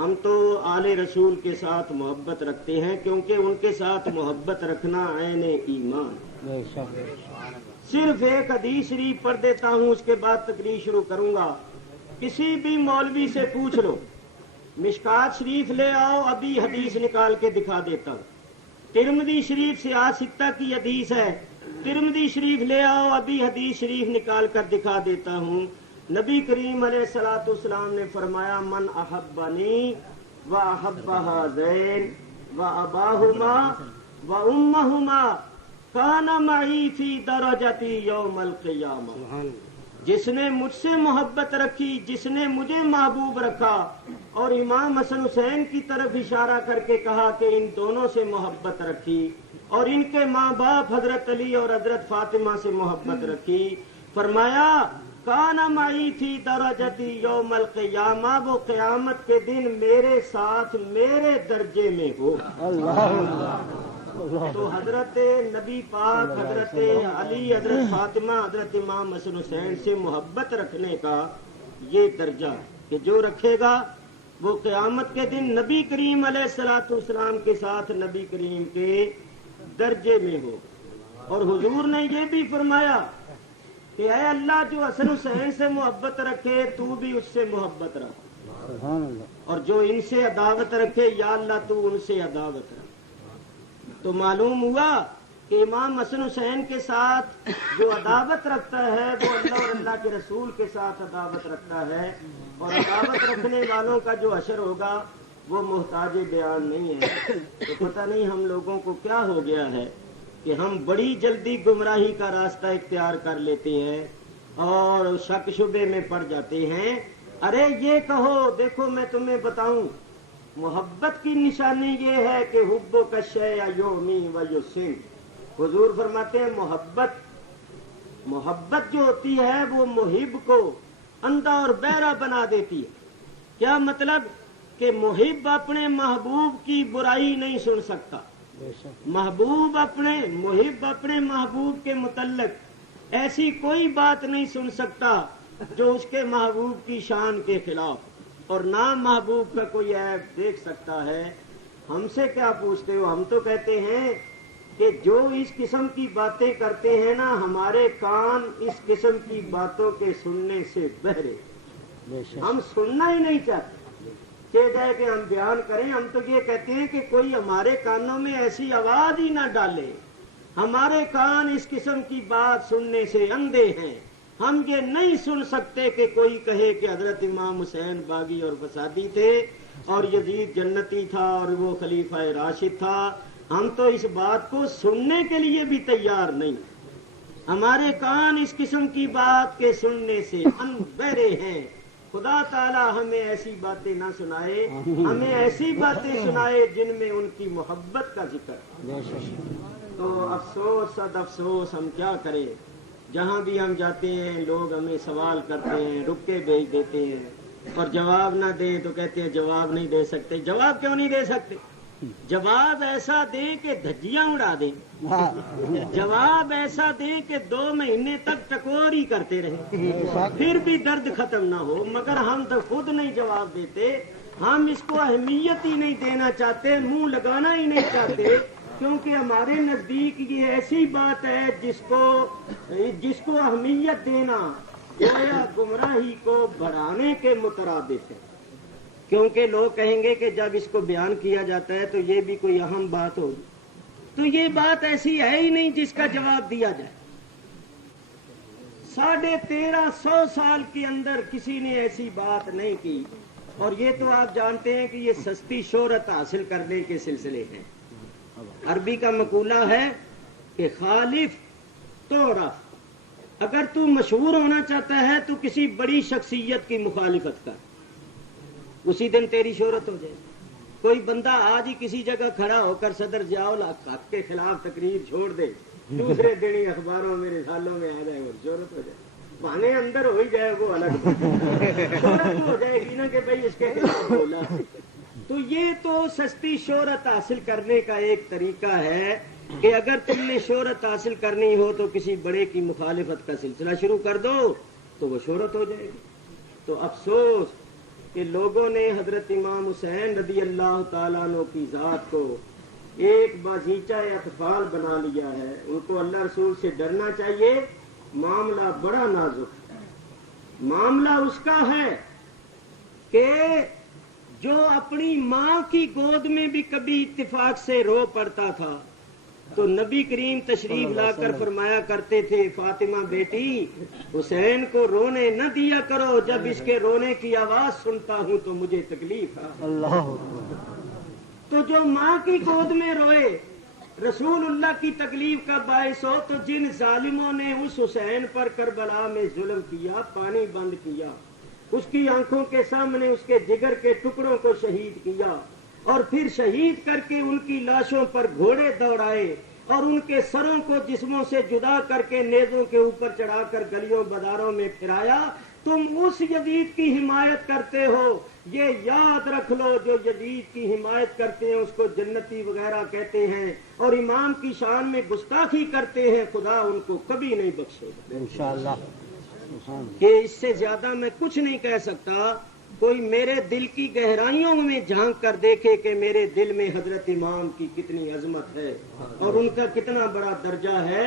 ہم تو آل رسول کے ساتھ محبت رکھتے ہیں کیونکہ ان کے ساتھ محبت رکھنا عین ایمان۔ صرف ایک حدیث شریف پڑھ دیتا ہوں، اس کے بعد تقریر شروع کروں گا۔ کسی بھی مولوی سے پوچھ لو، مشکات شریف لے آؤ، ابھی حدیث نکال کے دکھا دیتا ہوں۔ ترمذی شریف سے ستہ کی حدیث ہے، ترمذی شریف لے آؤ، ابھی حدیث شریف نکال کر دکھا دیتا ہوں۔ نبی کریم علیہ الصلوۃ والسلام نے فرمایا من احبنی و احب ہذین و اباہما و امہما کان معی فی درجتی یوم القیامہ۔ جس نے مجھ سے محبت رکھی، جس نے مجھے محبوب رکھا، اور امام حسن حسین کی طرف اشارہ کر کے کہا کہ ان دونوں سے محبت رکھی، اور ان کے ماں باپ حضرت علی اور حضرت فاطمہ سے محبت رکھی، فرمایا کان معی فی درجتی یوم القیامہ، وہ قیامت کے دن میرے ساتھ میرے درجے میں ہو۔ تو حضرت نبی پاک، حضرت علی، حضرت فاطمہ، حضرت امام حسن حسین سے محبت رکھنے کا یہ درجہ کہ جو رکھے گا وہ قیامت کے دن نبی کریم علیہ الصلوۃ والسلام کے ساتھ نبی کریم کے درجے میں ہو۔ اور حضور نے یہ بھی فرمایا کہ اے اللہ جو حسن حسین سے محبت رکھے تو بھی اس سے محبت رکھ، اور جو ان سے عداوت رکھے یا اللہ تو ان سے عداوت رکھ۔ تو معلوم ہوا کہ امام حسن حسین کے ساتھ جو عداوت رکھتا ہے وہ اللہ اور اللہ کے رسول کے ساتھ عداوت رکھتا ہے، اور عداوت رکھنے والوں کا جو حشر ہوگا وہ محتاج بیان نہیں ہے۔ تو پتہ نہیں ہم لوگوں کو کیا ہو گیا ہے کہ ہم بڑی جلدی گمراہی کا راستہ اختیار کر لیتے ہیں اور شک شبے میں پڑ جاتے ہیں۔ ارے یہ کہو، دیکھو میں تمہیں بتاؤں، محبت کی نشانی یہ ہے کہ حبو کا شیء یومی و یسن۔ حضور فرماتے ہیں محبت جو ہوتی ہے وہ محب کو اندھا اور بہرا بنا دیتی ہے۔ کیا مطلب؟ کہ محب اپنے محبوب کی برائی نہیں سن سکتا، محب اپنے محبوب کے متعلق ایسی کوئی بات نہیں سن سکتا جو اس کے محبوب کی شان کے خلاف، اور نہ محبوب کا کوئی عیب دیکھ سکتا ہے۔ ہم سے کیا پوچھتے ہو؟ ہم تو کہتے ہیں کہ جو اس قسم کی باتیں کرتے ہیں نا، ہمارے کان اس قسم کی باتوں کے سننے سے بہرے، ہم سننا ہی نہیں چاہتے کہ جائے کہ ہم بیان کریں۔ ہم تو یہ کہتے ہیں کہ کوئی ہمارے کانوں میں ایسی آواز ہی نہ ڈالے۔ ہمارے کان اس قسم کی بات سننے سے اندھے ہیں، ہم یہ نہیں سن سکتے کہ کوئی کہے کہ حضرت امام حسین باغی اور فسادی تھے اور یزید جنتی تھا اور وہ خلیفہ راشد تھا۔ ہم تو اس بات کو سننے کے لیے بھی تیار نہیں۔ ہمارے کان اس قسم کی بات کے سننے سے بہرے ہیں۔ خدا تعالی ہمیں ایسی باتیں نہ سنائے، ہمیں ایسی باتیں سنائے جن میں ان کی محبت کا ذکر۔ تو افسوس صد افسوس، ہم کیا کریں؟ جہاں بھی ہم جاتے ہیں لوگ ہمیں سوال کرتے ہیں، رکے بھیج دیتے ہیں، اور جواب نہ دیں تو کہتے ہیں جواب نہیں دے سکتے۔ جواب کیوں نہیں دے سکتے؟ جواب ایسا دیں کہ دھجیاں اڑا دیں، جواب ایسا دیں کہ 2 مہینے تک ٹکوری کرتے رہیں پھر بھی درد ختم نہ ہو، مگر ہم تو خود نہیں جواب دیتے۔ ہم اس کو اہمیت ہی نہیں دینا چاہتے، منہ لگانا ہی نہیں چاہتے، کیونکہ ہمارے نزدیک یہ ایسی بات ہے جس کو اہمیت دینا گویا گمراہی کو بڑھانے کے مترادف ہے۔ کیونکہ لوگ کہیں گے کہ جب اس کو بیان کیا جاتا ہے تو یہ بھی کوئی اہم بات ہوگی، تو یہ بات ایسی ہے ہی نہیں جس کا جواب دیا جائے۔ 1350 سال کے اندر کسی نے ایسی بات نہیں کی، اور یہ تو آپ جانتے ہیں کہ یہ سستی شہرت حاصل کرنے کے سلسلے ہیں۔ عربی کا مقولہ ہے کہ خالف تو رف، اگر تو مشہور ہونا چاہتا ہے تو کسی بڑی شخصیت کی مخالفت کر، اسی دن تیری شہرت ہو جائے۔ کوئی بندہ آج ہی کسی جگہ کھڑا ہو کر صدر ضیاء الحق کے خلاف تقریر چھوڑ دے، دوسرے دن ہی اخباروں میں رسالوں میں آ جائے اور شہرت ہو جائے، بہانے اندر ہو ہی جائے وہ الگ شہرت ہو جائے گی نا کہ بھائی اس کے خلاف بولا۔ تو یہ تو سستی شہرت حاصل کرنے کا ایک طریقہ ہے کہ اگر تم نے شہرت حاصل کرنی ہو تو کسی بڑے کی مخالفت کا سلسلہ شروع کر دو تو وہ شہرت ہو جائے گی۔ تو افسوس کہ لوگوں نے حضرت امام حسین رضی اللہ تعالیٰ عنہ کی ذات کو ایک بازیچہ اطفال بنا لیا ہے. ان کو اللہ رسول سے ڈرنا چاہیے. معاملہ بڑا نازک ہے. معاملہ اس کا ہے کہ جو اپنی ماں کی گود میں بھی کبھی اتفاق سے رو پڑتا تھا تو نبی کریم تشریف لا کر فرمایا کرتے تھے فاطمہ بیٹی حسین کو رونے نہ دیا کرو, جب اس کے رونے کی آواز سنتا ہوں تو مجھے تکلیف ہے. اللہ. تو جو ماں کی گود میں روئے رسول اللہ کی تکلیف کا باعث ہو, تو جن ظالموں نے اس حسین پر کربلا میں ظلم کیا, پانی بند کیا, اس کی آنکھوں کے سامنے اس کے جگر کے ٹکڑوں کو شہید کیا اور پھر شہید کر کے ان کی لاشوں پر گھوڑے دوڑائے اور ان کے سروں کو جسموں سے جدا کر کے نیزوں کے اوپر چڑھا کر گلیوں بازاروں میں پھرایا, تم اس یزید کی حمایت کرتے ہو. یہ یاد رکھ لو, جو یزید کی حمایت کرتے ہیں اس کو جنتی وغیرہ کہتے ہیں اور امام کی شان میں گستاخی کرتے ہیں, خدا ان کو کبھی نہیں بخشے گا انشاءاللہ. کہ اس سے زیادہ میں کچھ نہیں کہہ سکتا. کوئی میرے دل کی گہرائیوں میں جھانک کر دیکھے کہ میرے دل میں حضرت امام کی کتنی عظمت ہے اور ان کا کتنا بڑا درجہ ہے.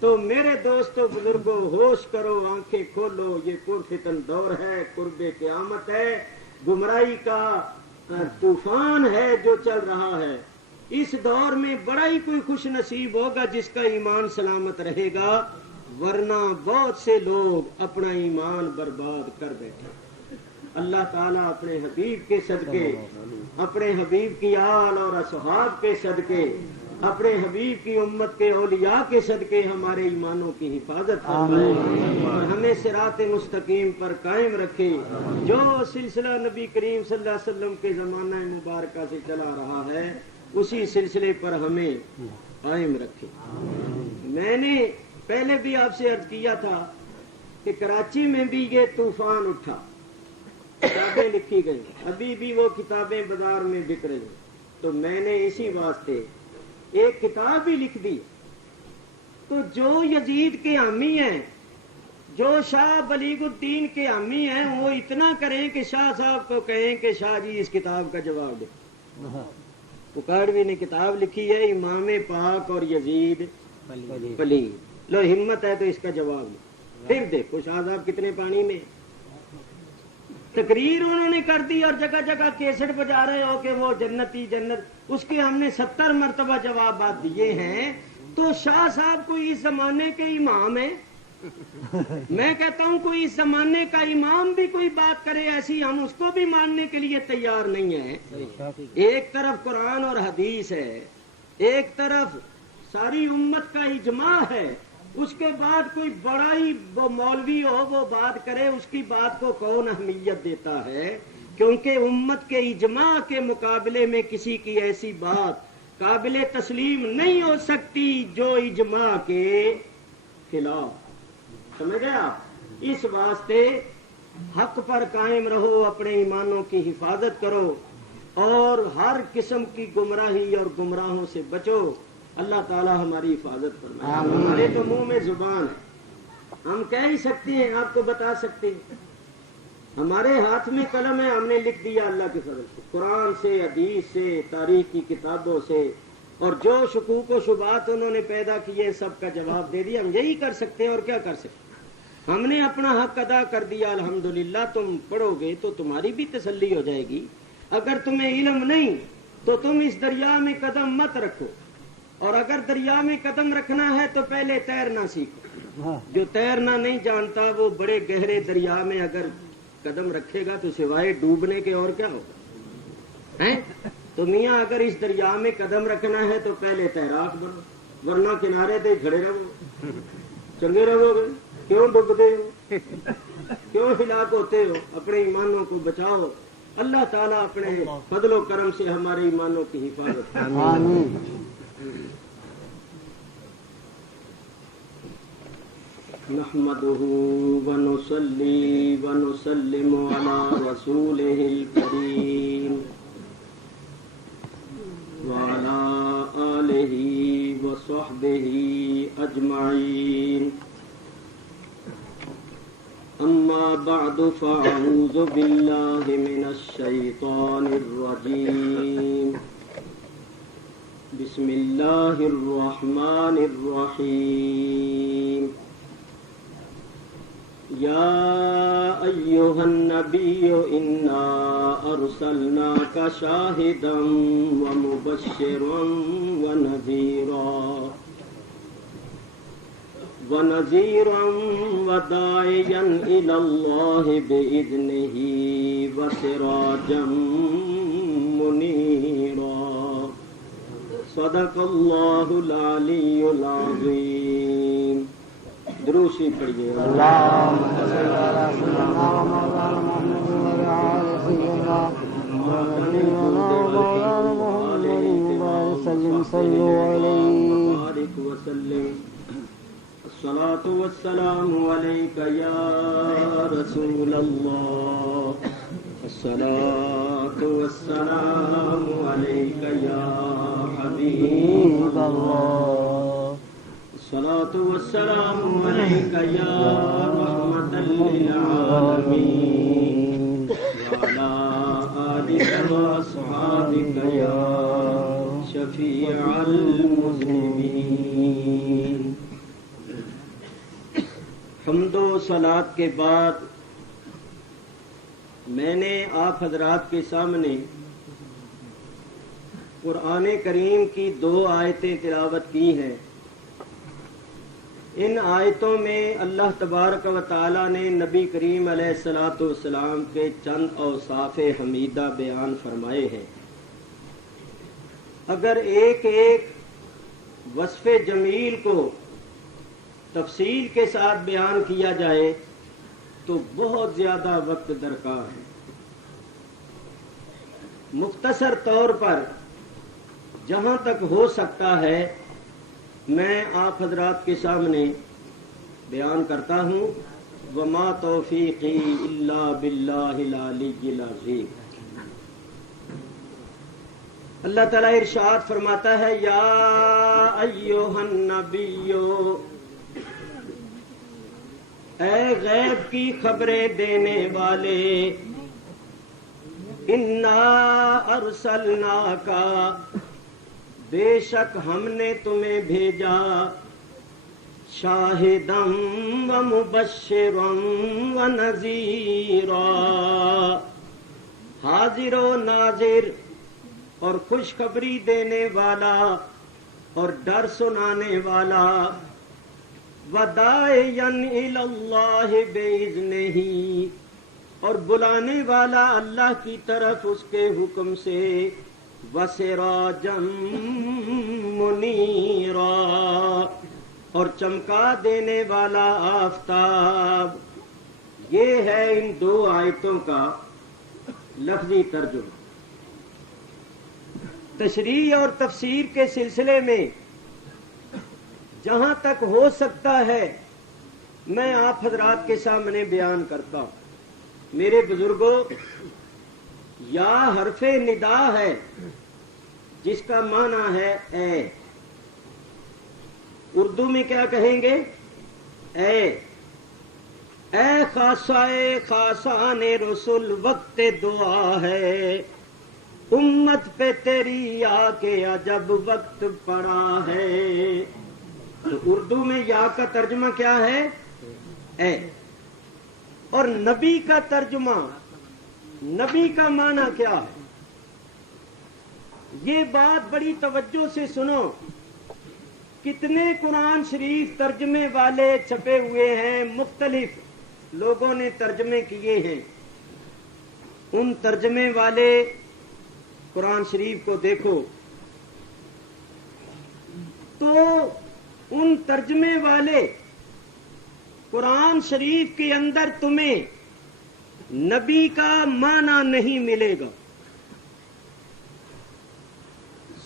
تو میرے دوستو بزرگوں, ہوش کرو, آنکھیں کھولو, یہ پرفتن دور ہے, قرب قیامت ہے, گمراہی کا طوفان ہے جو چل رہا ہے. اس دور میں بڑا ہی کوئی خوش نصیب ہوگا جس کا ایمان سلامت رہے گا, ورنہ بہت سے لوگ اپنا ایمان برباد کر بیٹھے. اللہ تعالیٰ اپنے حبیب کے صدقے, اپنے حبیب کی آل اور اصحاب کے صدقے, اپنے حبیب کی امت کے اولیاء کے صدقے ہمارے ایمانوں کی حفاظت فرمائے اور ہمیں صراط مستقیم پر قائم رکھے. جو سلسلہ نبی کریم صلی اللہ علیہ وسلم کے زمانہ مبارکہ سے چلا رہا ہے اسی سلسلے پر ہمیں قائم رکھے. میں نے پہلے بھی آپ سے عرض کیا تھا کہ کراچی میں بھی یہ طوفان اٹھا, کتابیں لکھی گئی, ابھی بھی وہ کتابیں بازار میں بک رہی ہیں. تو میں نے اسی واسطے ایک کتاب بھی لکھ دی. تو جو یزید کے حامی ہیں, جو شاہ بلیغ الدین کے حامی ہیں, وہ اتنا کریں کہ شاہ صاحب کو کہیں کہ شاہ جی اس کتاب کا جواب دیں. پکاڑوی نے کتاب لکھی ہے امام پاک اور یزید پلیغ, لو ہمت ہے تو اس کا جواب دیں. پھر دیکھو شاہ صاحب کتنے پانی میں. تقریر انہوں نے کر دی اور جگہ جگہ کیسٹ بجا رہے ہو کہ وہ جنتی جنت, اس کے ہم نے 70 مرتبہ جوابات دیے ہیں. تو شاہ صاحب کوئی اس زمانے کے امام ہیں. میں کہتا ہوں کوئی اس زمانے کا امام بھی کوئی بات کرے ایسی, ہم اس کو بھی ماننے کے لیے تیار نہیں ہیں. ایک طرف قرآن اور حدیث ہے, ایک طرف ساری امت کا اجماع ہے, اس کے بعد کوئی بڑا ہی وہ مولوی ہو وہ بات کرے, اس کی بات کو کون اہمیت دیتا ہے؟ کیونکہ امت کے اجماع کے مقابلے میں کسی کی ایسی بات قابل تسلیم نہیں ہو سکتی جو اجماع کے خلاف. سمجھ گئے آپ؟ اس واسطے حق پر قائم رہو, اپنے ایمانوں کی حفاظت کرو اور ہر قسم کی گمراہی اور گمراہوں سے بچو. اللہ تعالی ہماری حفاظت فرمائے. ہمارے تو منہ میں زبان ہے, ہم کہہ ہی سکتے ہیں, آپ کو بتا سکتے ہیں. ہمارے ہاتھ میں قلم ہے, ہم نے لکھ دیا اللہ کے فضل سے, قرآن سے, حدیث سے, تاریخ کی کتابوں سے, اور جو شکوک و شبہات انہوں نے پیدا کیے سب کا جواب دے دیا. ہم یہی کر سکتے ہیں اور کیا کر سکتے ہیں. ہم نے اپنا حق ادا کر دیا الحمدللہ. تم پڑھو گے تو تمہاری بھی تسلی ہو جائے گی. اگر تمہیں علم نہیں تو تم اس دریا میں قدم مت رکھو, اور اگر دریا میں قدم رکھنا ہے تو پہلے تیرنا سیکھو. جو تیرنا نہیں جانتا وہ بڑے گہرے دریا میں اگر قدم رکھے گا تو سوائے ڈوبنے کے اور کیا ہوگا. تو میاں اگر اس دریا میں قدم رکھنا ہے تو پہلے تیراک بنو, ورنہ کنارے پہ کھڑے رہو, چنگے رہو گے. کیوں ڈوبتے ہو, کیوں ہلاک ہوتے ہو؟ اپنے ایمانوں کو بچاؤ. اللہ تعالیٰ اپنے فضل و کرم سے ہمارے ایمانوں کی حفاظت کرے. نحمده ونصلي ونسلم على رسوله الكريم وعلى آله وصحبه أجمعين. أما بعد فأعوذ بالله من الشيطان الرجيم بسم الله الرحمن الرحيم يا أيها النبي إنا أرسلناك شاهدا ومبشرا ونذيرا وداعيا إلى الله بإذنه وسراجا منيرا صدق الله العلي العظيم. دروشی پڑھیے. اللهم صل على سيدنا ومولانا محمد وعلى آل سيدنا ومولانا محمد وسلم صلوا عليه وبارك وسلم. الصلاة والسلام عليك يا رسول الله. الصلاة والسلام عليك يا حبيب الله. الصلاة والسلام عليك يا رحمة للعالمين وعلى آلك وأصحابك يا شفيع المذنبين. حمد و صلات کے بعد میں نے آپ حضرات کے سامنے قرآن کریم کی 2 آیتیں تلاوت کی ہیں. ان آیتوں میں اللہ تبارک و تعالی نے نبی کریم علیہ الصلوۃ والسلام کے چند اوصاف حمیدہ بیان فرمائے ہیں. اگر ایک ایک وصف جمیل کو تفصیل کے ساتھ بیان کیا جائے تو بہت زیادہ وقت درکار ہے. مختصر طور پر جہاں تک ہو سکتا ہے میں آپ حضرات کے سامنے بیان کرتا ہوں. وما توفیقی الا باللہ العلی العظیم. اللہ تعالیٰ ارشاد فرماتا ہے یا ایھا النبی، اے غیب کی خبریں دینے والے، انا ارسلناک، بے شک ہم نے تمہیں بھیجا، شاہدا ومبشرا ونذیرا، حاضر و ناظر اور خوشخبری دینے والا اور ڈر سنانے والا، وداعیا الی اللہ بإذنہ، اور بلانے والا اللہ کی طرف اس کے حکم سے، وسراجا منیرا، اور چمکا دینے والا آفتاب. یہ ہے ان 2 آیتوں کا لفظی ترجمہ. تشریح اور تفسیر کے سلسلے میں جہاں تک ہو سکتا ہے میں آپ حضرات کے سامنے بیان کرتا ہوں. میرے بزرگوں، یا حرف ندا ہے جس کا معنی ہے اے. اردو میں کیا کہیں گے؟ اے خاصائے خاصان رسول وقت دعا ہے، امت پہ تیری آ کے عجب وقت پڑا ہے. تو اردو میں یا کا ترجمہ کیا ہے؟ اے. اور نبی کا ترجمہ، نبی کا معنی کیا ہے؟ یہ بات بڑی توجہ سے سنو. کتنے قرآن شریف ترجمے والے چھپے ہوئے ہیں، مختلف لوگوں نے ترجمے کیے ہیں. ان ترجمے والے قرآن شریف کو دیکھو تو ان ترجمے والے قرآن شریف کے اندر تمہیں نبی کا معنی نہیں ملے گا.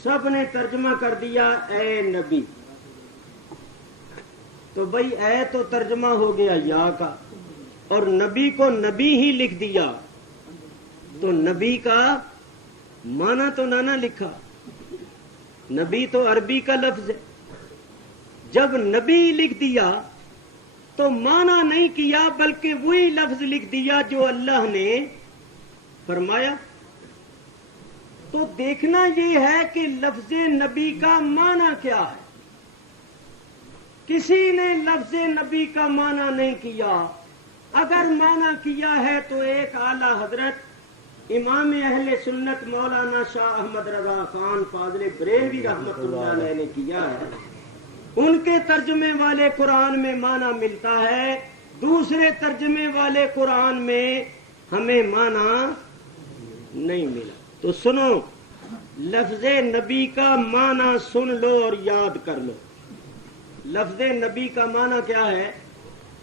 سب نے ترجمہ کر دیا اے نبی. تو بھئی اے تو ترجمہ ہو گیا یا کا، اور نبی کو نبی ہی لکھ دیا تو نبی کا معنی تو نہ لکھا. نبی تو عربی کا لفظ ہے. جب نبی لکھ دیا تو مانا نہیں کیا بلکہ وہی لفظ لکھ دیا جو اللہ نے فرمایا. تو دیکھنا یہ ہے کہ لفظ نبی کا معنی کیا ہے. کسی نے لفظ نبی کا معنی نہیں کیا. اگر معنی کیا ہے تو ایک اعلی حضرت امام اہل سنت مولانا شاہ احمد رضا خان فاضل بریلوی رحمت اللہ علیہ نے کیا ہے. ان کے ترجمے والے قرآن میں معنی ملتا ہے, دوسرے ترجمے والے قرآن میں ہمیں معنی نہیں ملا. تو سنو, لفظ نبی کا معنی سن لو اور یاد کر لو. لفظ نبی کا معنی کیا ہے؟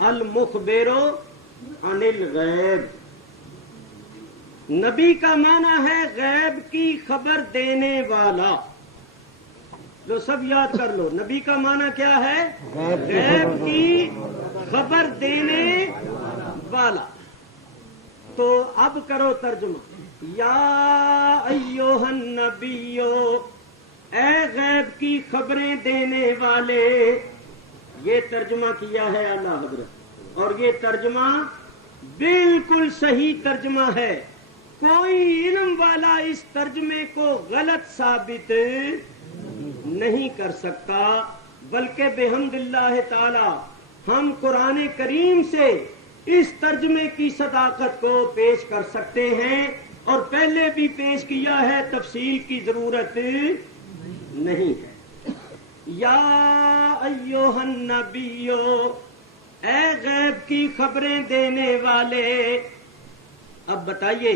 المخبر عن الغیب. نبی کا معنی ہے غیب کی خبر دینے والا. لو سب یاد کر لو, نبی کا معنی کیا ہے؟ غیب کی خبر دینے والا. تو اب کرو ترجمہ. یا ایھا النبیو, اے غیب کی خبریں دینے والے. یہ ترجمہ کیا ہے اعلی حضرت, اور یہ ترجمہ بالکل صحیح ترجمہ ہے. کوئی علم والا اس ترجمے کو غلط ثابت نہیں کر سکتا, بلکہ بحمد اللہ تعالی ہم قرآن کریم سے اس ترجمے کی صداقت کو پیش کر سکتے ہیں, اور پہلے بھی پیش کیا ہے, تفصیل کی ضرورت نہیں ہے. یا ایھا النبیو, اے غیب کی خبریں دینے والے. اب بتائیے,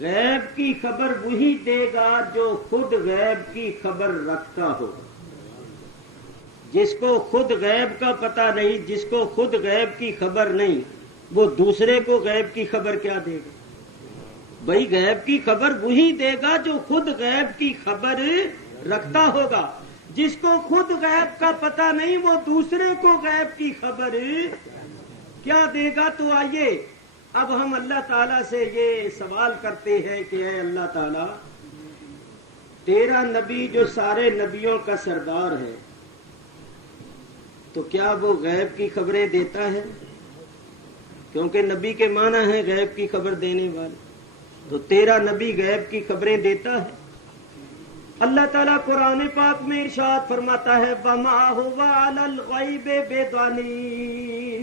غیب کی خبر وہی دے گا جو خود غیب کی خبر رکھتا ہو. جس کو خود غیب کا پتہ نہیں, جس کو خود غیب کی خبر نہیں, وہ دوسرے کو غیب کی خبر کیا دے گا؟ بھائی غیب کی خبر وہی دے گا جو خود غیب کی خبر رکھتا ہوگا. جس کو خود غیب کا پتہ نہیں, وہ دوسرے کو غیب کی خبر کیا دے گا؟ تو آئیے اب ہم اللہ تعالیٰ سے یہ سوال کرتے ہیں کہ اے اللہ تعالیٰ, تیرا نبی جو سارے نبیوں کا سردار ہے, تو کیا وہ غیب کی خبریں دیتا ہے؟ کیونکہ نبی کے معنی ہے غیب کی خبر دینے والے. تو تیرا نبی غیب کی خبریں دیتا ہے؟ اللہ تعالیٰ قرآن پاک میں ارشاد فرماتا ہے, وَمَا هُوَ عَلَى الْغَيْبِ بِضَنِينٍ,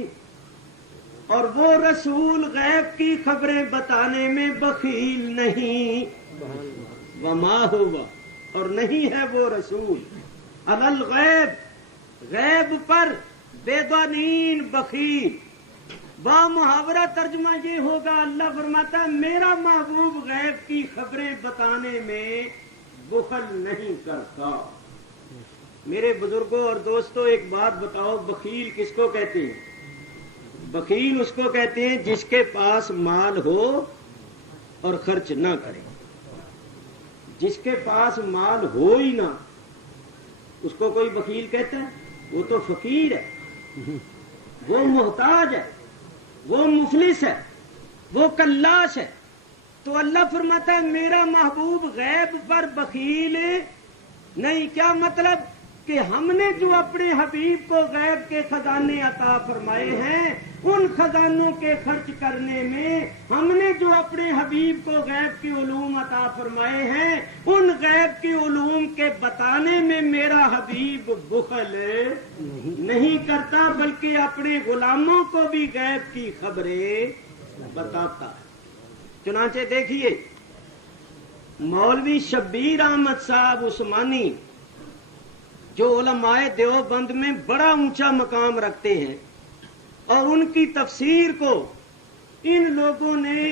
اور وہ رسول غیب کی خبریں بتانے میں بخیل نہیں. وما ہوا, اور نہیں ہے وہ رسول, علی الغیب, غیب پر, بیضانین, بخیل. با محاورہ ترجمہ یہ ہوگا, اللہ فرماتا ہے میرا محبوب غیب کی خبریں بتانے میں بخل نہیں کرتا. میرے بزرگوں اور دوستوں, ایک بات بتاؤ, بخیل کس کو کہتے ہیں؟ بخیل اس کو کہتے ہیں جس کے پاس مال ہو اور خرچ نہ کرے. جس کے پاس مال ہو ہی نہ, اس کو کوئی بخیل کہتا ہے؟ وہ تو فقیر ہے, وہ محتاج ہے, وہ مفلس ہے, وہ کلاش ہے. تو اللہ فرماتا ہے میرا محبوب غیب پر بخیل نہیں. کیا مطلب؟ کہ ہم نے جو اپنے حبیب کو غیب کے خزانے عطا فرمائے ہیں, ان خزانوں کے خرچ کرنے میں, ہم نے جو اپنے حبیب کو غیب کے علوم عطا فرمائے ہیں, ان غیب کے علوم کے بتانے میں میرا حبیب بخل نہیں کرتا, بلکہ اپنے غلاموں کو بھی غیب کی خبریں بتاتا ہے. چنانچہ دیکھیے, مولوی شبیر احمد صاحب عثمانی جو علماء دیوبند میں بڑا اونچا مقام رکھتے ہیں, اور ان کی تفسیر کو ان لوگوں نے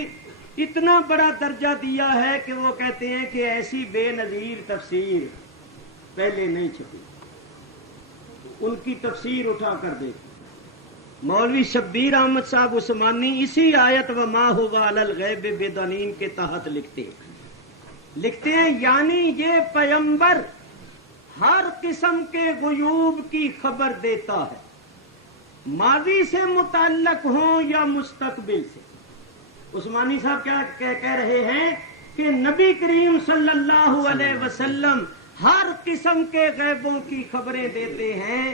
اتنا بڑا درجہ دیا ہے کہ وہ کہتے ہیں کہ ایسی بے نظیر تفسیر پہلے نہیں چھپی. ان کی تفسیر اٹھا کر دیکھیں. مولوی شبیر احمد صاحب عثمانی اسی آیت وما ہوا علی الغیب بضنین کے تحت لکھتے ہیں یعنی یہ پیغمبر ہر قسم کے غیوب کی خبر دیتا ہے, ماضی سے متعلق ہوں یا مستقبل سے. عثمانی صاحب کیا کہہ رہے ہیں کہ نبی کریم صلی اللہ علیہ وسلم ہر قسم کے غیبوں کی خبریں دیتے ہیں,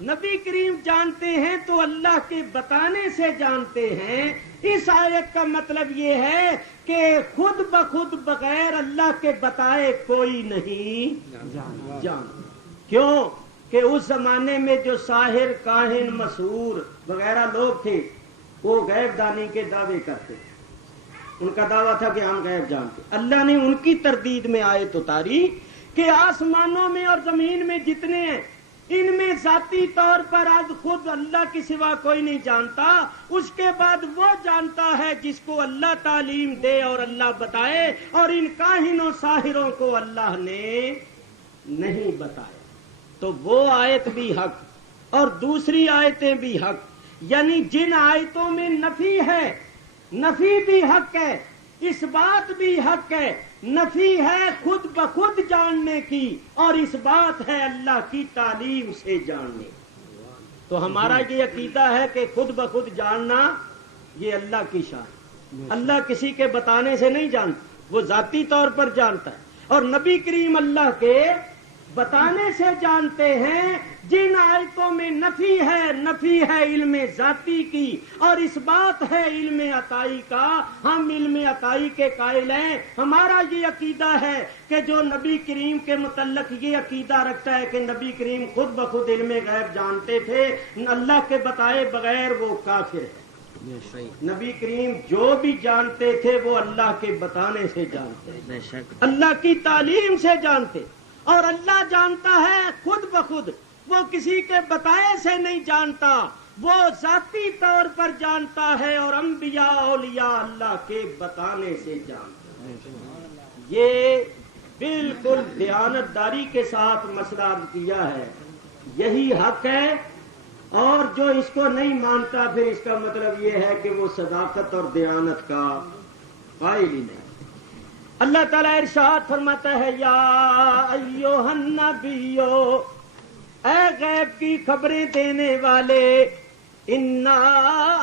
نبی کریم جانتے ہیں تو اللہ کے بتانے سے جانتے ہیں۔ اس آیت کا مطلب یہ ہے کہ خود بخود بغیر اللہ کے بتائے کوئی نہیں جانتا۔ کیوں کہ اس زمانے میں جو ساحر، کاہن، مسحور وغیرہ لوگ تھے وہ غیب دانی کے دعوے کرتے تھے۔ ان کا دعویٰ تھا کہ ہم غیب جانتے۔ اللہ نے ان کی تردید میں آیت اتاری کہ آسمانوں میں اور زمین میں جتنے ہیں ان میں ذاتی طور پر آج خود اللہ کے سوا کوئی نہیں جانتا، اس کے بعد وہ جانتا ہے جس کو اللہ تعلیم دے اور اللہ بتائے، اور ان کاہنوں ساحروں کو اللہ نے نہیں بتایا۔ تو وہ آیت بھی حق اور دوسری آیتیں بھی حق، یعنی جن آیتوں میں نفی ہے، نفی بھی حق ہے، اس بات بھی حق ہے۔ نفی ہے خود بخود جاننے کی اور اس بات ہے اللہ کی تعلیم سے جاننے کی۔ تو ہمارا یہ عقیدہ ہے کہ خود بخود جاننا یہ اللہ کی شان، اللہ کسی کے بتانے سے نہیں جانتا، وہ ذاتی طور پر جانتا ہے، اور نبی کریم اللہ کے بتانے سے جانتے ہیں۔ جن آیتوں میں نفی ہے علم ذاتی کی اور اس بات ہے علم عطائی کا، ہم علم عطائی کے قائل ہیں۔ ہمارا یہ عقیدہ ہے کہ جو نبی کریم کے متعلق یہ عقیدہ رکھتا ہے کہ نبی کریم خود بخود علم غیب جانتے تھے، اللہ کے بتائے بغیر، وہ کافر ہے۔ نبی کریم جو بھی جانتے تھے وہ اللہ کے بتانے سے جانتے، اللہ کی تعلیم سے جانتے، اور اللہ جانتا ہے خود بخود، وہ کسی کے بتائے سے نہیں جانتا، وہ ذاتی طور پر جانتا ہے، اور انبیاء اولیاء اللہ کے بتانے سے جانتا ہے۔ یہ بالکل دیانتداری کے ساتھ مسئلہ عرض کیا ہے، یہی حق ہے، اور جو اس کو نہیں مانتا پھر اس کا مطلب یہ ہے کہ وہ صداقت اور دیانت کا قائل ہی نہیں۔ اللہ تعالیٰ ارشاد فرماتا ہے، یا ایھا النبیو، اے غیب کی خبریں دینے والے، انا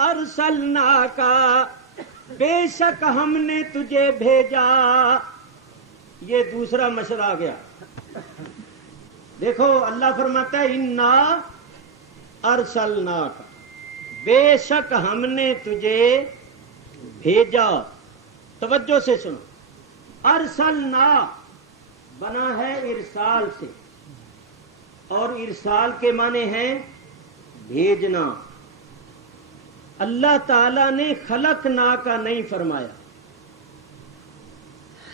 ارسلناک، بے شک ہم نے تجھے بھیجا۔ یہ دوسرا مشر آ گیا۔ دیکھو اللہ فرماتا ہے انا ارسلناک، بے شک ہم نے تجھے بھیجا۔ توجہ سے سنو، ارسلنا بنا ہے ارسال سے، اور ارسال کے معنی ہیں بھیجنا۔ اللہ تعالی نے خلقنا کا نہیں فرمایا،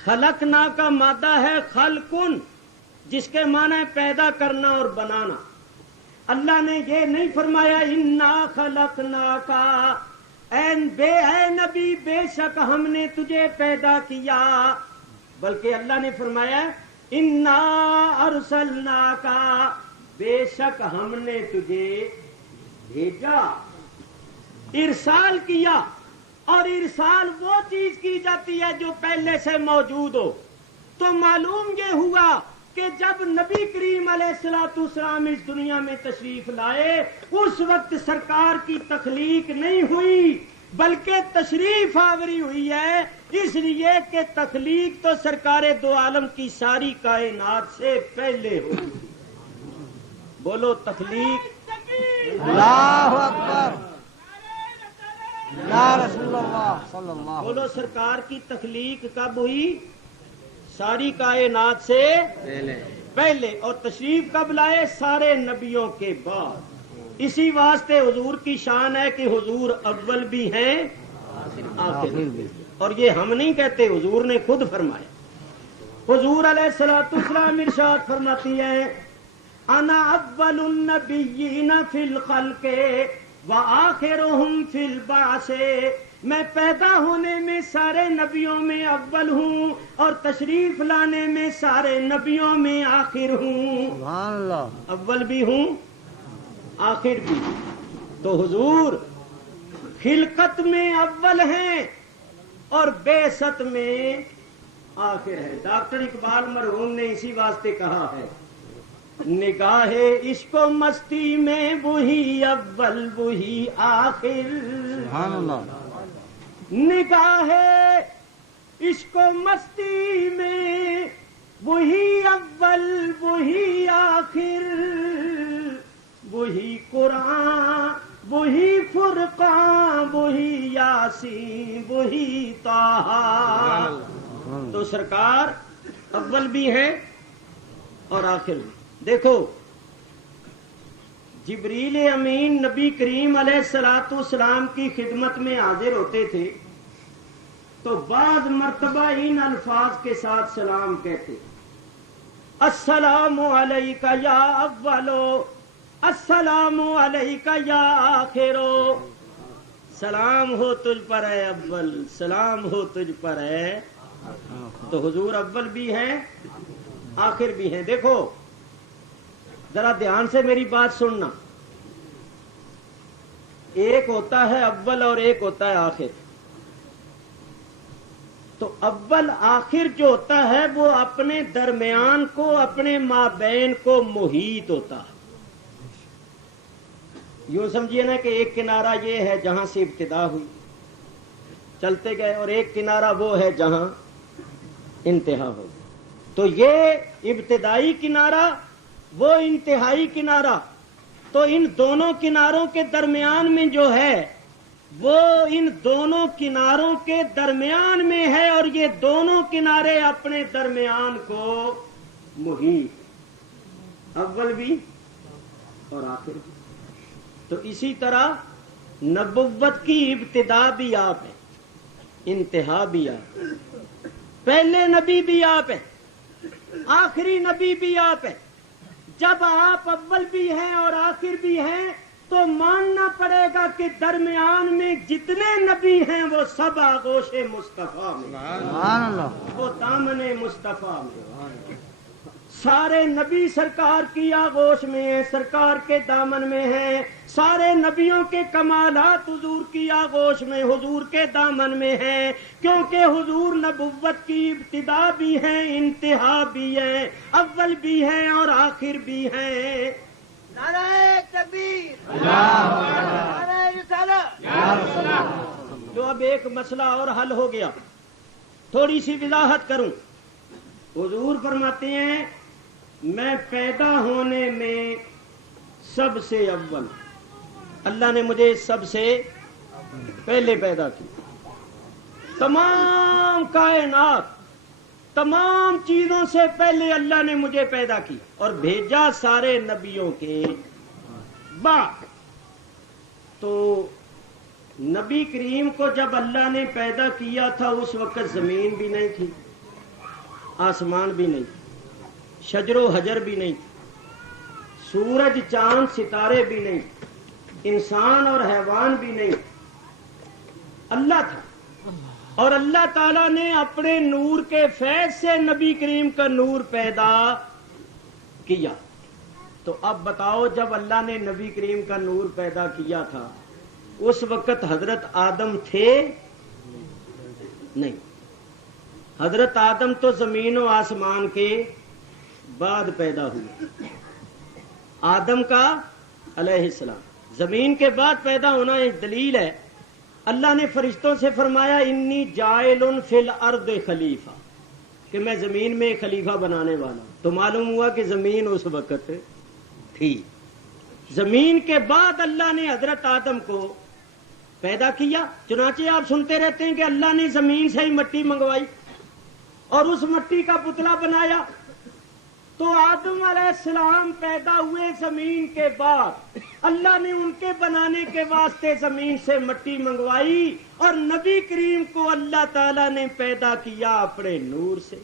خلقنا کا مادہ ہے خلقن، جس کے معنی پیدا کرنا اور بنانا۔ اللہ نے یہ نہیں فرمایا انا خلقنا کا، اے نبی بے شک ہم نے تجھے پیدا کیا، بلکہ اللہ نے فرمایا انا ارسلناک، بے شک ہم نے تجھے بھیجا، ارسال کیا۔ اور ارسال وہ چیز کی جاتی ہے جو پہلے سے موجود ہو۔ تو معلوم یہ ہوا کہ جب نبی کریم علیہ السلام اس دنیا میں تشریف لائے، اس وقت سرکار کی تخلیق نہیں ہوئی بلکہ تشریف آوری ہوئی ہے، اس لیے کہ تخلیق تو سرکار دو عالم کی ساری کائنات سے پہلے ہوئی۔ بولو تخلیق، اللہ اکبر، یا رسول اللہ صلی اللہ علیہ بولو سرکار کی تخلیق کب ہوئی؟ ساری کائنات سے پہلے، اور تشریف کب لائے؟ سارے نبیوں کے بعد۔ اسی واسطے حضور کی شان ہے کہ حضور اول بھی ہیں آخر بھی، اور یہ ہم نہیں کہتے، حضور نے خود فرمایا۔ حضور علیہ السلام ارشاد فرماتی ہے، انا اول النبیین فی الخلق وآخرہم فی البعث، میں پیدا ہونے میں سارے نبیوں میں اول ہوں اور تشریف لانے میں سارے نبیوں میں آخر ہوں۔ سبحان اللہ، اول بھی ہوں آخر بھی۔ تو حضور خلقت میں اول ہیں اور بعثت میں آخر ہے۔ ڈاکٹر اقبال مرحوم نے اسی واسطے کہا ہے، نگاہ عشق و مستی میں وہی اول وہی آخر، سبحان اللہ، نگاہ عشق و مستی میں وہی اول وہی آخر، وہی قرآن وہی فرقان وہی یاسین وہی طٰہٰ. تو سرکار اول بھی ہے اور آخر بھی. دیکھو جبریل امین نبی کریم علیہ الصلوۃ والسلام کی خدمت میں حاضر ہوتے تھے تو بعض مرتبہ ان الفاظ کے ساتھ سلام کہتے: السلام علیک یا اولو السلام علیک یا آخرو. سلام ہو تجھ پر ہے اول، سلام ہو تجھ پر ہے. تو حضور اول بھی ہیں آخر بھی ہیں. دیکھو ذرا دھیان سے میری بات سننا. ایک ہوتا ہے اول اور ایک ہوتا ہے آخر. تو اول آخر جو ہوتا ہے وہ اپنے درمیان کو اپنے مابین کو محیط ہوتا ہے. یوں سمجھیے نا کہ ایک کنارہ یہ ہے جہاں سے ابتدا ہوئی چلتے گئے اور ایک کنارہ وہ ہے جہاں انتہا ہوئی. تو یہ ابتدائی کنارہ وہ انتہائی کنارہ. تو ان دونوں کناروں کے درمیان میں جو ہے وہ ان دونوں کناروں کے درمیان میں ہے اور یہ دونوں کنارے اپنے درمیان کو محیط. اول بھی اور آخر بھی. تو اسی طرح نبوت کی ابتدا بھی آپ ہے، انتہا بھی آپ ہے. پہلے نبی بھی آپ ہیں، آخری نبی بھی آپ ہیں. جب آپ اول بھی ہیں اور آخر بھی ہیں تو ماننا پڑے گا کہ درمیان میں جتنے نبی ہیں وہ سب آغوش مصطفیٰ میں، وہ دامن مصطفیٰ میں. سارے نبی سرکار کی آغوش میں ہیں، سرکار کے دامن میں ہیں. سارے نبیوں کے کمالات حضور کی آغوش میں، حضور کے دامن میں ہیں. کیونکہ حضور نبوت کی ابتدا بھی ہیں، انتہا بھی ہے، اول بھی ہیں اور آخر بھی ہیں. نعرہ تکبیر، نعرہ رسالت. تو اب ایک مسئلہ اور حل ہو گیا. تھوڑی سی وضاحت کروں. حضور فرماتے ہیں میں پیدا ہونے میں سب سے اول، اللہ نے مجھے سب سے پہلے پیدا کیا. تمام کائنات تمام چیزوں سے پہلے اللہ نے مجھے پیدا کیا اور بھیجا سارے نبیوں کے بعد. تو نبی کریم کو جب اللہ نے پیدا کیا تھا اس وقت زمین بھی نہیں تھی، آسمان بھی نہیں، شجر و حجر بھی نہیں، سورج چاند ستارے بھی نہیں، انسان اور حیوان بھی نہیں. اللہ تھا اور اللہ تعالیٰ نے اپنے نور کے فیض سے نبی کریم کا نور پیدا کیا. تو اب بتاؤ جب اللہ نے نبی کریم کا نور پیدا کیا تھا اس وقت حضرت آدم تھے؟ نہیں. حضرت آدم تو زمین و آسمان کے بعد پیدا ہوئے. آدم کا علیہ السلام زمین کے بعد پیدا ہونا ایک دلیل ہے. اللہ نے فرشتوں سے فرمایا انی جاعل فی الارض خلیفہ، کہ میں زمین میں ایک خلیفہ بنانے والا ہوں. تو معلوم ہوا کہ زمین اس وقت تھی. زمین کے بعد اللہ نے حضرت آدم کو پیدا کیا. چنانچہ آپ سنتے رہتے ہیں کہ اللہ نے زمین سے ہی مٹی منگوائی اور اس مٹی کا پتلا بنایا. تو آدم علیہ السلام پیدا ہوئے زمین کے بعد اللہ نے ان کے بنانے کے واسطے زمین سے مٹی منگوائی اور نبی کریم کو اللہ تعالیٰ نے پیدا کیا اپنے نور سے.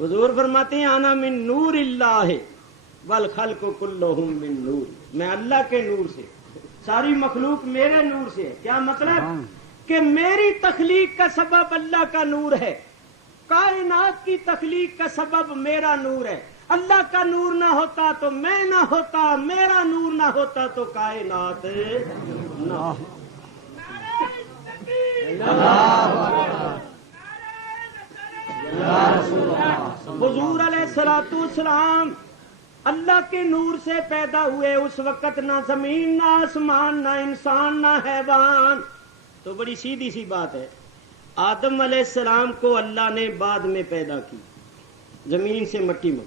حضور فرماتے ہیں انا من نور اللہ والخلق کلہم من نور، میں اللہ کے نور سے، ساری مخلوق میرے نور سے ہے. کیا مطلب؟ کہ میری تخلیق کا سبب اللہ کا نور ہے، کائنات کی تخلیق کا سبب میرا نور ہے. اللہ کا نور نہ ہوتا تو میں نہ ہوتا، میرا نور نہ ہوتا تو کائنات نہ ہوتا. حضور علیہ الصلوۃ والسلام اللہ کے نور سے پیدا ہوئے. اس وقت نہ زمین نہ آسمان نہ انسان نہ حیوان. تو بڑی سیدھی سی بات ہے. آدم علیہ السلام کو اللہ نے بعد میں پیدا کی زمین سے مٹی میں،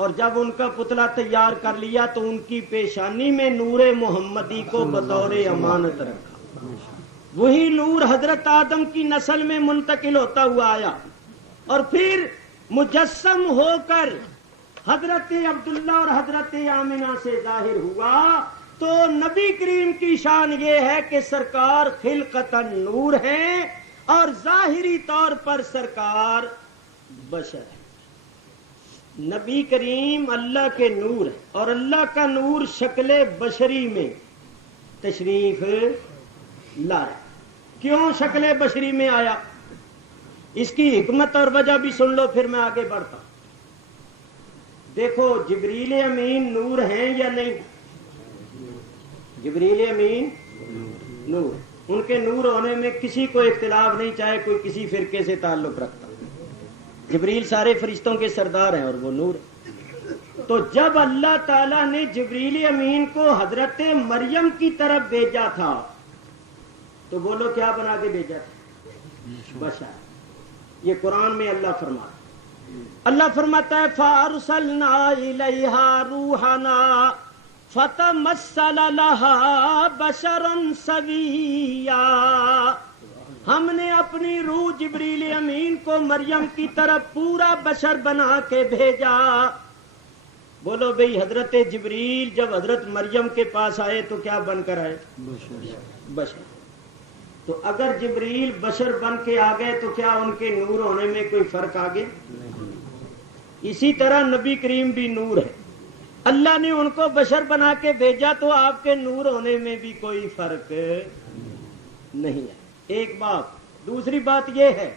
اور جب ان کا پتلا تیار کر لیا تو ان کی پیشانی میں نور محمدی کو بطور امانت رکھا. وہی نور حضرت آدم کی نسل میں منتقل ہوتا ہوا آیا اور پھر مجسم ہو کر حضرت عبداللہ اور حضرت آمنہ سے ظاہر ہوا. تو نبی کریم کی شان یہ ہے کہ سرکار خلقتاً نور ہیں اور ظاہری طور پر سرکار بشر ہے. نبی کریم اللہ کے نور ہے اور اللہ کا نور شکل بشری میں تشریف لائے. کیوں شکل بشری میں آیا؟ اس کی حکمت اور وجہ بھی سن لو پھر میں آگے بڑھتا ہوں. دیکھو جبریل امین نور ہیں یا نہیں؟ جبریل امین نور، ان کے نور ہونے میں کسی کو اختلاف نہیں، چاہے کوئی کسی فرقے سے تعلق رکھتا. جبریل سارے فرشتوں کے سردار ہیں اور وہ نور ہے. تو جب اللہ تعالیٰ نے جبریل امین کو حضرت مریم کی طرف بھیجا تھا تو بولو کیا بنا کے بھیجا تھا؟ بشر. یہ قرآن میں اللہ فرماتا ہے فَأَرْسَلْنَا إِلَيْهَا رُوحَنَا فَتَمَثَّلَ لَهَا بَشَرًا سَوِيًّا. ہم نے اپنی روح جبریل امین کو مریم کی طرف پورا بشر بنا کے بھیجا. بولو بھئی حضرت جبریل جب حضرت مریم کے پاس آئے تو کیا بن کر آئے؟ بشر. تو اگر جبریل بشر بن کے آ گئے تو کیا ان کے نور ہونے میں کوئی فرق آ گیا؟ اسی طرح نبی کریم بھی نور ہے. اللہ نے ان کو بشر بنا کے بھیجا تو آپ کے نور ہونے میں بھی کوئی فرق نہیں ہے. ایک بات. دوسری بات یہ ہے،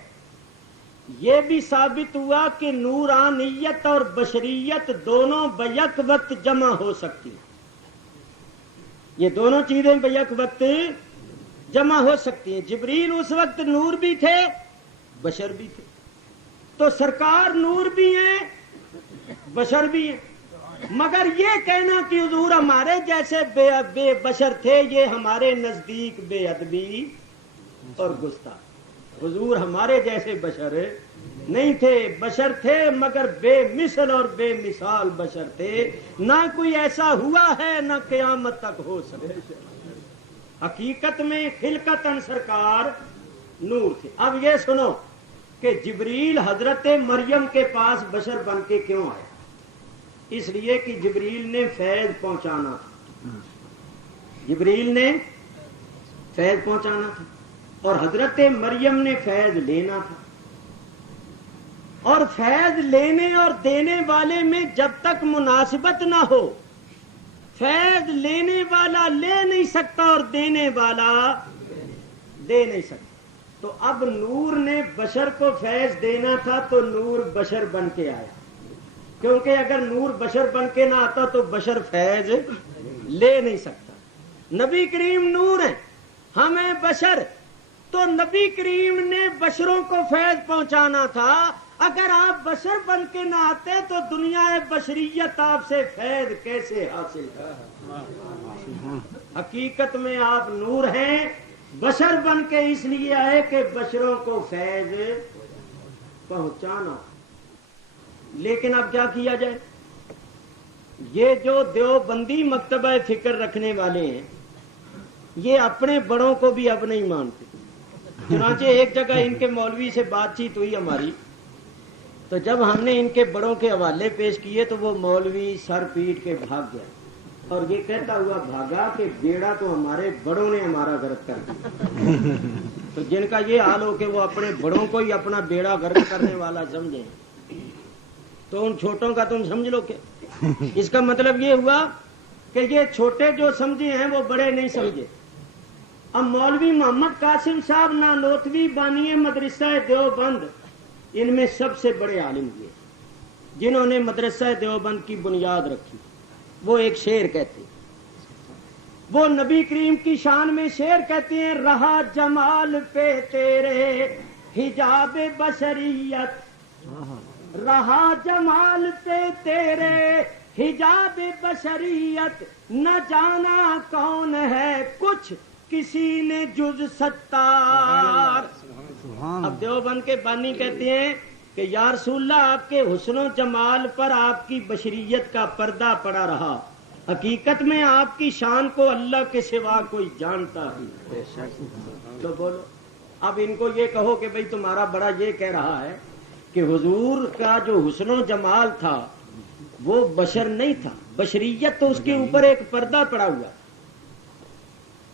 یہ بھی ثابت ہوا کہ نورانیت اور بشریت دونوں بیک وقت جمع ہو سکتی ہیں. یہ دونوں چیزیں بیک وقت جمع ہو سکتی ہیں. جبریل اس وقت نور بھی تھے بشر بھی تھے. تو سرکار نور بھی ہیں بشر بھی ہیں. مگر یہ کہنا کہ حضور ہمارے جیسے بے بشر تھے یہ ہمارے نزدیک بے ادبی اور گستاخ. حضور ہمارے جیسے بشر نہیں تھے، بشر تھے مگر بے مثل اور بے مثال بشر تھے. نہ کوئی ایسا ہوا ہے نہ قیامت تک ہو سکے. حقیقت میں خلقتاً سرکار نور تھے. اب یہ سنو کہ جبریل حضرت مریم کے پاس بشر بن کے کیوں آئے؟ اس لیے کہ جبریل نے فیض پہنچانا تھا. جبریل نے فیض پہنچانا تھا اور حضرت مریم نے فیض لینا تھا. اور فیض لینے اور دینے والے میں جب تک مناسبت نہ ہو فیض لینے والا لے نہیں سکتا اور دینے والا دے نہیں سکتا. تو اب نور نے بشر کو فیض دینا تھا تو نور بشر بن کے آیا. کیونکہ اگر نور بشر بن کے نہ آتا تو بشر فیض لے نہیں سکتا. نبی کریم نور ہیں، ہمیں بشر. تو نبی کریم نے بشروں کو فیض پہنچانا تھا. اگر آپ بشر بن کے نہ آتے تو دنیا بشریت آپ سے فیض کیسے حاصل کرے؟ حقیقت میں آپ نور ہیں، بشر بن کے اس لیے آئے کہ بشروں کو فیض پہنچانا. لیکن اب کیا کیا جائے؟ یہ جو دیوبندی مکتبہ فکر رکھنے والے ہیں یہ اپنے بڑوں کو بھی اب نہیں مانتے. چنانچہ ایک جگہ ان کے مولوی سے بات چیت ہوئی ہماری، تو جب ہم نے ان کے بڑوں کے حوالے پیش کیے تو وہ مولوی سر پیٹ کے بھاگ گیا اور یہ کہتا ہوا بھاگا کہ بیڑا تو ہمارے بڑوں نے ہمارا غرق کر دیا. تو جن کا یہ حال ہو کہ وہ اپنے بڑوں کو ہی اپنا بیڑا غرق کرنے والا سمجھیں تو ان چھوٹوں کا تم سمجھ لو کہ اس کا مطلب یہ ہوا کہ یہ چھوٹے جو سمجھے ہیں وہ بڑے نہیں سمجھے. اب مولوی محمد قاسم صاحب نانوتوی بانی مدرسہ دیوبند ان میں سب سے بڑے عالم ہوئے جنہوں نے مدرسہ دیوبند کی بنیاد رکھی. وہ ایک شعر کہتے ہیں، وہ نبی کریم کی شان میں شعر کہتے ہیں، رہا جمال پہ تیرے حجاب بشریت، رہا جمال پہ تیرے حجاب بشریت، نہ جانا کون ہے کچھ کسی نے جز ستار. اب دیوبند کے بانی کہتے ہیں کہ یا رسول اللہ آپ کے حسن و جمال پر آپ کی بشریت کا پردہ پڑا رہا، حقیقت میں آپ کی شان کو اللہ کے سوا کوئی جانتا ہی۔ تو بولو اب ان کو یہ کہو کہ بھئی تمہارا بڑا یہ کہہ رہا ہے کہ حضور کا جو حسن و جمال تھا وہ بشر نہیں تھا، بشریت تو اس کے اوپر ایک پردہ پڑا ہوا،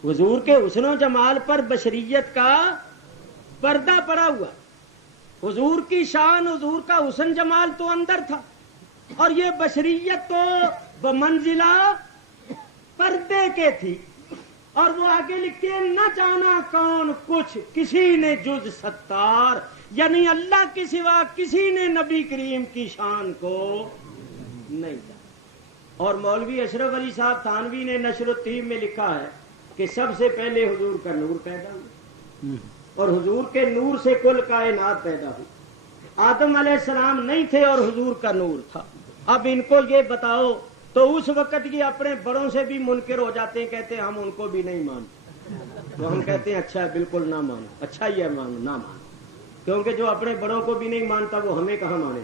حضور کے حسن و جمال پر بشریت کا پردہ پڑا ہوا، حضور کی شان حضور کا حسن جمال تو اندر تھا اور یہ بشریت تو بمنزلہ پردے کے تھی۔ اور وہ آگے لکھتے ہیں نہ جانا کون کچھ کسی نے جز ستار، یعنی اللہ کے سوا کسی نے نبی کریم کی شان کو نہیں جانا۔ اور مولوی اشرف علی صاحب تھانوی نے نشر الطیب میں لکھا ہے کہ سب سے پہلے حضور کا نور پیدا ہوا اور حضور کے نور سے کل کائنات پیدا ہوئی۔ آدم علیہ السلام نہیں تھے اور حضور کا نور تھا۔ اب ان کو یہ بتاؤ تو اس وقت یہ اپنے بڑوں سے بھی منکر ہو جاتے ہیں، کہتے ہیں ہم ان کو بھی نہیں مانتے، تو ہم کہتے ہیں اچھا بالکل نہ مانو، اچھا ہی ہے مانو نہ مانو، کیونکہ جو اپنے بڑوں کو بھی نہیں مانتا وہ ہمیں کہاں مانے،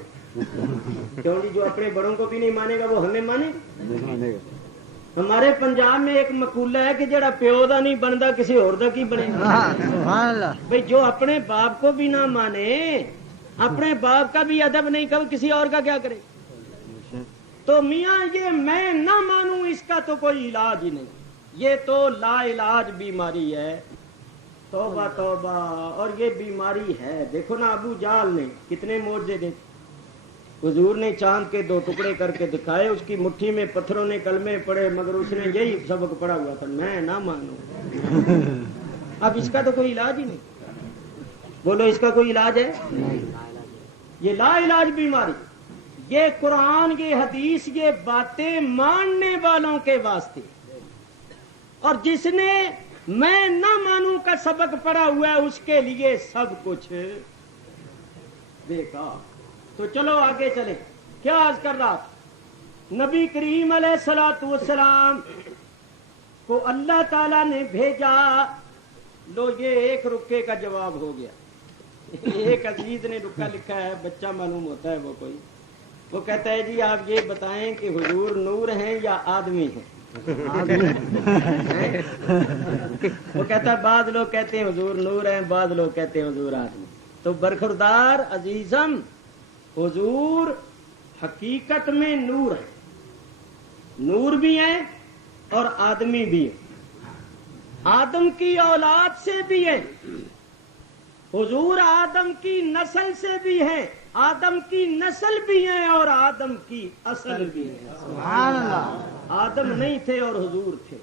کیونکہ جو اپنے بڑوں کو بھی نہیں مانے گا وہ ہمیں مانے گا۔ ہمارے پنجاب میں ایک مقولہ ہے کہ جڑا پیو دا نہیں بنتا کسی اور دا کی بنے گا۔ بھئی جو اپنے باپ کو بھی نہ مانے، اپنے باپ کا بھی ادب نہیں کرے، کسی اور کا کیا کرے؟ تو میاں یہ میں نہ مانوں اس کا تو کوئی علاج ہی نہیں، یہ تو لا علاج بیماری ہے۔ توبہ توبہ، اور یہ بیماری ہے۔ دیکھو نا ابو جہل نے کتنے معجزے دیکھے، حضور نے چاند کے 2 ٹکڑے کر کے دکھائے، اس کی مٹھی میں پتھروں نے کلمے پڑھے، مگر اس نے یہی سبق پڑھا ہوا تھا میں نہ مانوں۔ اب اس کا تو کوئی علاج ہی نہیں، بولو اس کا کوئی علاج ہے؟ یہ لا علاج بیماری، یہ قرآن یہ حدیث یہ باتیں ماننے والوں کے واسطے، اور جس نے میں نہ مانوں کا سبق پڑا ہوا ہے اس کے لیے سب کچھ بیکار۔ تو چلو آگے چلیں، کیا عرض کر رہا تھا؟ نبی کریم علیہ الصلوۃ والسلام کو اللہ تعالیٰ نے بھیجا۔ لو یہ ایک رکے کا جواب ہو گیا۔ ایک عزیز نے رکا لکھا ہے، بچہ معلوم ہوتا ہے وہ کوئی، وہ کہتا ہے جی آپ یہ بتائیں کہ حضور نور ہیں یا آدمی ہیں؟ وہ کہتا ہے بعض لوگ کہتے ہیں حضور نور ہیں، بعض لوگ کہتے ہیں حضور آدمی۔ تو برخوردار عزیزم، حضور حقیقت میں نور ہے، نور بھی ہیں اور آدمی بھی ہیں، آدم کی اولاد سے بھی ہیں، حضور آدم کی نسل سے بھی ہیں، آدم کی نسل بھی ہیں اور آدم کی اصل بھی ہے۔ سبحان اللہ۔ آدم نہیں تھے اور حضور تھے،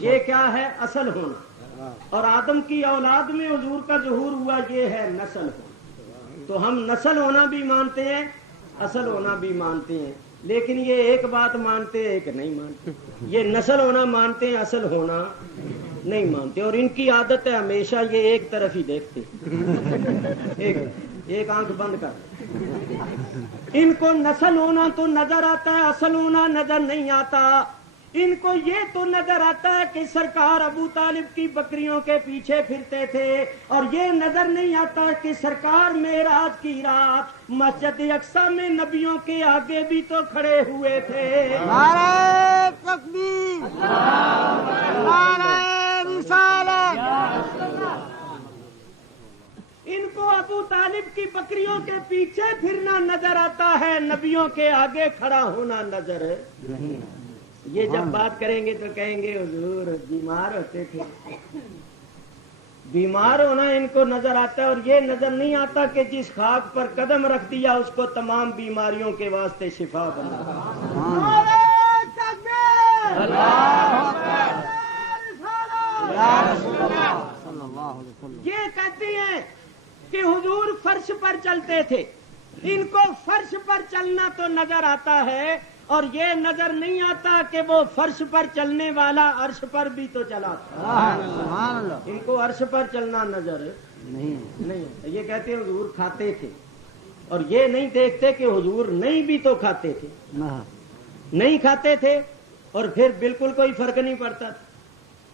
یہ کیا ہے؟ اصل ہونا۔ اور آدم کی اولاد میں حضور کا ظہور ہوا، یہ ہے نسل ہونا۔ تو ہم نسل ہونا بھی مانتے ہیں، اصل ہونا بھی مانتے ہیں، لیکن یہ ایک بات مانتے ہیں کہ نہیں مانتے، یہ نسل ہونا مانتے ہیں، اصل ہونا نہیں مانتے۔ اور ان کی عادت ہے ہمیشہ یہ ایک طرف ہی دیکھتے، ایک آنکھ بند کر۔ ان کو نسل ہونا تو نظر آتا ہے، اصل ہونا نظر نہیں آتا۔ ان کو یہ تو نظر آتا ہے کہ سرکار ابو طالب کی بکریوں کے پیچھے پھرتے تھے، اور یہ نظر نہیں آتا کہ سرکار معراج کی رات مسجد اقصی میں نبیوں کے آگے بھی تو کھڑے ہوئے تھے۔ نعرہ تکبیر، نعرہ رسالت۔ ان کو ابو طالب کی بکریوں کے پیچھے پھرنا نظر آتا ہے، نبیوں کے آگے کھڑا ہونا نظر نہیں۔ یہ جب بات کریں گے تو کہیں گے حضور بیمار ہوتے تھے، بیمار ہونا ان کو نظر آتا ہے، اور یہ نظر نہیں آتا کہ جس خاک پر قدم رکھ دیا اس کو تمام بیماریوں کے واسطے شفا بنا۔ یہ کہتی ہیں کہ حضور فرش پر چلتے تھے، ان کو فرش پر چلنا تو نظر آتا ہے، اور یہ نظر نہیں آتا کہ وہ فرش پر چلنے والا عرش پر بھی تو چلا تھا۔ ان کو عرش پر چلنا نظر نہیں آتا۔ یہ کہتے ہیں حضور کھاتے تھے، اور یہ نہیں دیکھتے کہ حضور نہیں بھی تو کھاتے تھے، نہیں کھاتے تھے اور پھر بالکل کوئی فرق نہیں پڑتا تھا۔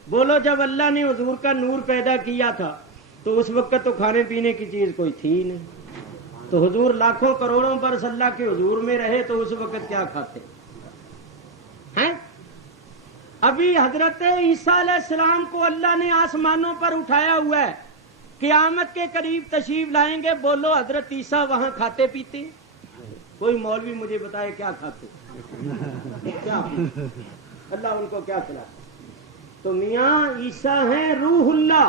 بولو جب اللہ نے حضور کا نور پیدا کیا تھا تو اس وقت تو کھانے پینے کی چیز کوئی تھی نہیں، تو حضور لاکھوں کروڑوں برس اللہ کے حضور میں رہے تو اس وقت کیا کھاتے ہیں؟ ابھی حضرت عیسیٰ علیہ السلام کو اللہ نے آسمانوں پر اٹھایا ہوا ہے، قیامت کے قریب تشریف لائیں گے، بولو حضرت عیسیٰ وہاں کھاتے پیتے؟ کوئی مولوی مجھے بتائے کیا کھاتے کیا پیتے؟ اللہ ان کو کیا کھلاتا؟ تو میاں عیسیٰ ہیں روح اللہ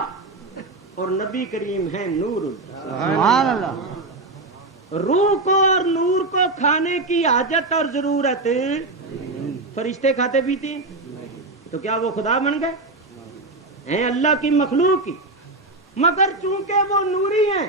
اور نبی کریم ہیں نور اللہ۔ سبحان اللہ۔ روح کو اور نور کو کھانے کی حاجت اور ضرورت فرشتے کھاتے پیتے ہیں؟ تو کیا وہ خدا بن گئے؟ ہیں اللہ کی مخلوق ہی، مگر چونکہ وہ نوری ہیں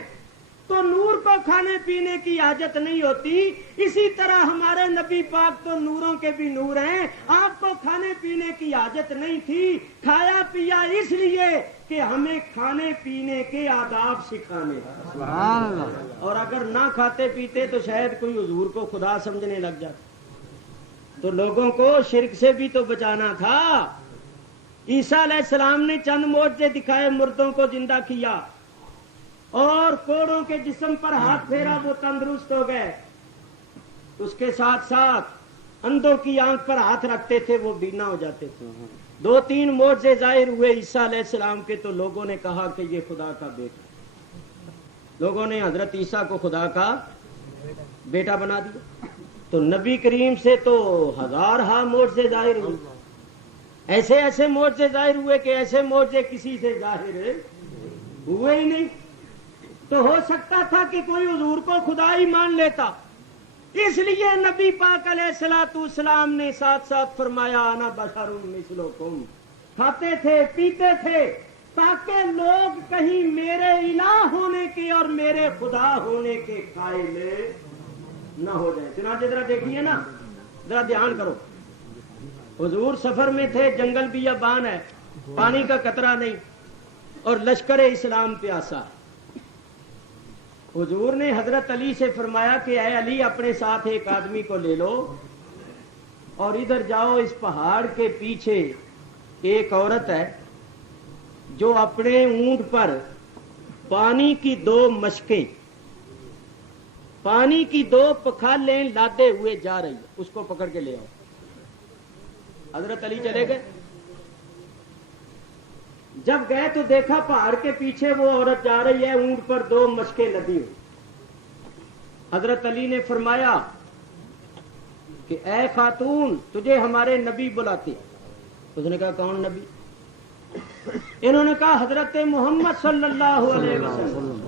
تو نور کو کھانے پینے کی حاجت نہیں ہوتی۔ اسی طرح ہمارے نبی پاک تو نوروں کے بھی نور ہیں، آپ کو کھانے پینے کی حاجت نہیں تھی، کھایا پیا اس لیے کہ ہمیں کھانے پینے کے آداب سکھانے۔ سبحان اللہ۔ اور اگر نہ کھاتے پیتے تو شاید کوئی حضور کو خدا سمجھنے لگ جاتا۔ تو لوگوں کو شرک سے بھی تو بچانا تھا۔ عیسیٰ علیہ السلام نے چند معجزے دکھائے، مردوں کو زندہ کیا اور کوڑوں کے جسم پر ہاتھ پھیرا، وہ تندرست ہو گئے۔ اس کے ساتھ ساتھ اندھوں کی آنکھ پر ہاتھ رکھتے تھے، وہ بینا ہو جاتے تھے۔ 2-3 معجزے ظاہر ہوئے عیسیٰ علیہ السلام کے، تو لوگوں نے کہا کہ یہ خدا کا بیٹا۔ لوگوں نے حضرت عیسیٰ کو خدا کا بیٹا بنا دیا۔ تو نبی کریم سے تو ہزارہا معجزے ظاہر ہوئے، ایسے ایسے معجزے ظاہر ہوئے کہ ایسے معجزے کسی سے ظاہر ہوئے ہی نہیں۔ تو ہو سکتا تھا کہ کوئی حضور کو خدا ہی مان لیتا، اس لیے نبی پاک علیہ الصلوۃ والسلام نے ساتھ ساتھ فرمایا انا بشر مثلکم۔ کھاتے تھے پیتے تھے تاکہ لوگ کہیں میرے الہ ہونے کے اور میرے خدا ہونے کے قائل نہ ہو جائے۔ چنانچہ ذرا دیکھیے نا، ذرا دھیان کرو، حضور سفر میں تھے، جنگل بیابان ہے، پانی کا قطرہ نہیں اور لشکر اسلام پیاسا۔ حضور نے حضرت علی سے فرمایا کہ اے علی اپنے ساتھ ایک آدمی کو لے لو اور ادھر جاؤ، اس پہاڑ کے پیچھے ایک عورت ہے جو اپنے اونٹ پر پانی کی 2 مشکیں، پانی کی 2 پکھالیں لادے ہوئے جا رہی ہے، اس کو پکڑ کے لے آؤ۔ حضرت علی چلے گئے، جب گئے تو دیکھا پہاڑ کے پیچھے وہ عورت جا رہی ہے، اونٹ پر 2 مشکیں لدی ہوئی۔ حضرت علی نے فرمایا کہ اے خاتون تجھے ہمارے نبی بلاتے۔ اس نے کہا کون نبی؟ انہوں نے کہا حضرت محمد صلی اللہ علیہ وسلم۔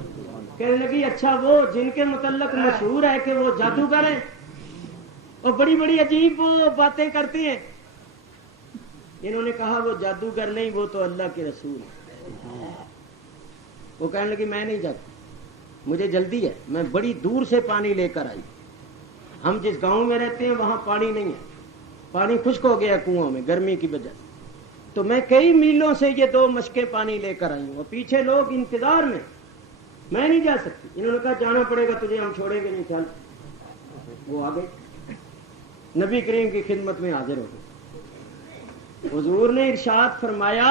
کہنے لگی اچھا وہ جن کے متعلق مشہور ہے کہ وہ جادوگر ہیں اور بڑی بڑی عجیب وہ باتیں کرتی ہیں۔ انہوں نے کہا وہ جادوگر نہیں، وہ تو اللہ کے رسول ہیں۔ وہ کہنے لگی میں نہیں جاتی، مجھے جلدی ہے، میں بڑی دور سے پانی لے کر آئی۔ ہم جس گاؤں میں رہتے ہیں وہاں پانی نہیں ہے، پانی خشک ہو گیا کنووں میں گرمی کی وجہ سے، تو میں کئی میلوں سے یہ 2 مشکیں پانی لے کر آئی ہوں اور پیچھے لوگ انتظار میں نہیں جا سکتی۔ انہوں نے کہا جانا پڑے گا تجھے، ہم چھوڑیں گے نہیں، چل۔ وہ آ گئے، نبی کریم کی خدمت میں حاضر ہو گئے۔ حضور نے ارشاد فرمایا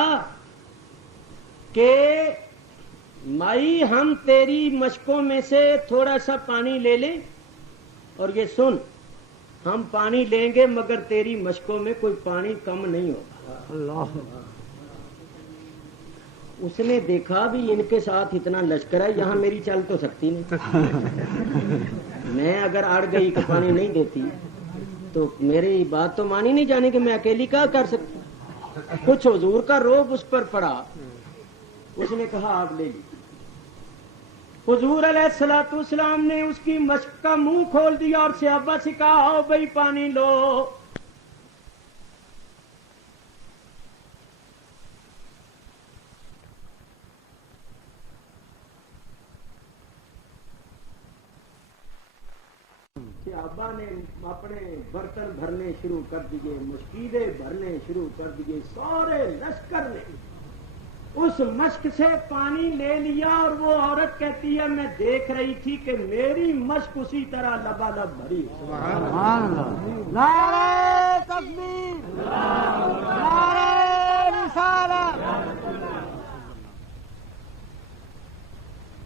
کہ مائی ہم تیری مشکوں میں سے تھوڑا سا پانی لے لیں، اور یہ سن ہم پانی لیں گے مگر تیری مشکوں میں کوئی پانی کم نہیں ہوگا۔ اللہ۔ اس نے دیکھا بھی ان کے ساتھ اتنا لشکر ہے، یہاں میری چل تو سکتی نہیں، میں اگر اڑ گئی کہ پانی نہیں دیتی تو میری بات تو مانی نہیں جانی کہ میں اکیلی کیا کر سکتی۔ کچھ حضور کا روب اس پر پڑا، اس نے کہا آپ لے لی۔ حضور علیہ الصلوۃ والسلام نے اس کی مشک کا منہ کھول دیا اور صحابہ سے کہا آؤ بھائی پانی لو۔ صحابہ نے اپنے برتن بھرنے شروع کر دیے، مشکیدیں بھرنے شروع کر دیے، سارے لشکر نے اس مشک سے پانی لے لیا، اور وہ عورت کہتی ہے میں دیکھ رہی تھی کہ میری مشک اسی طرح لبالب بھری۔ سبحان اللہ۔ نعرہ تکبیر، نعرہ رسالت۔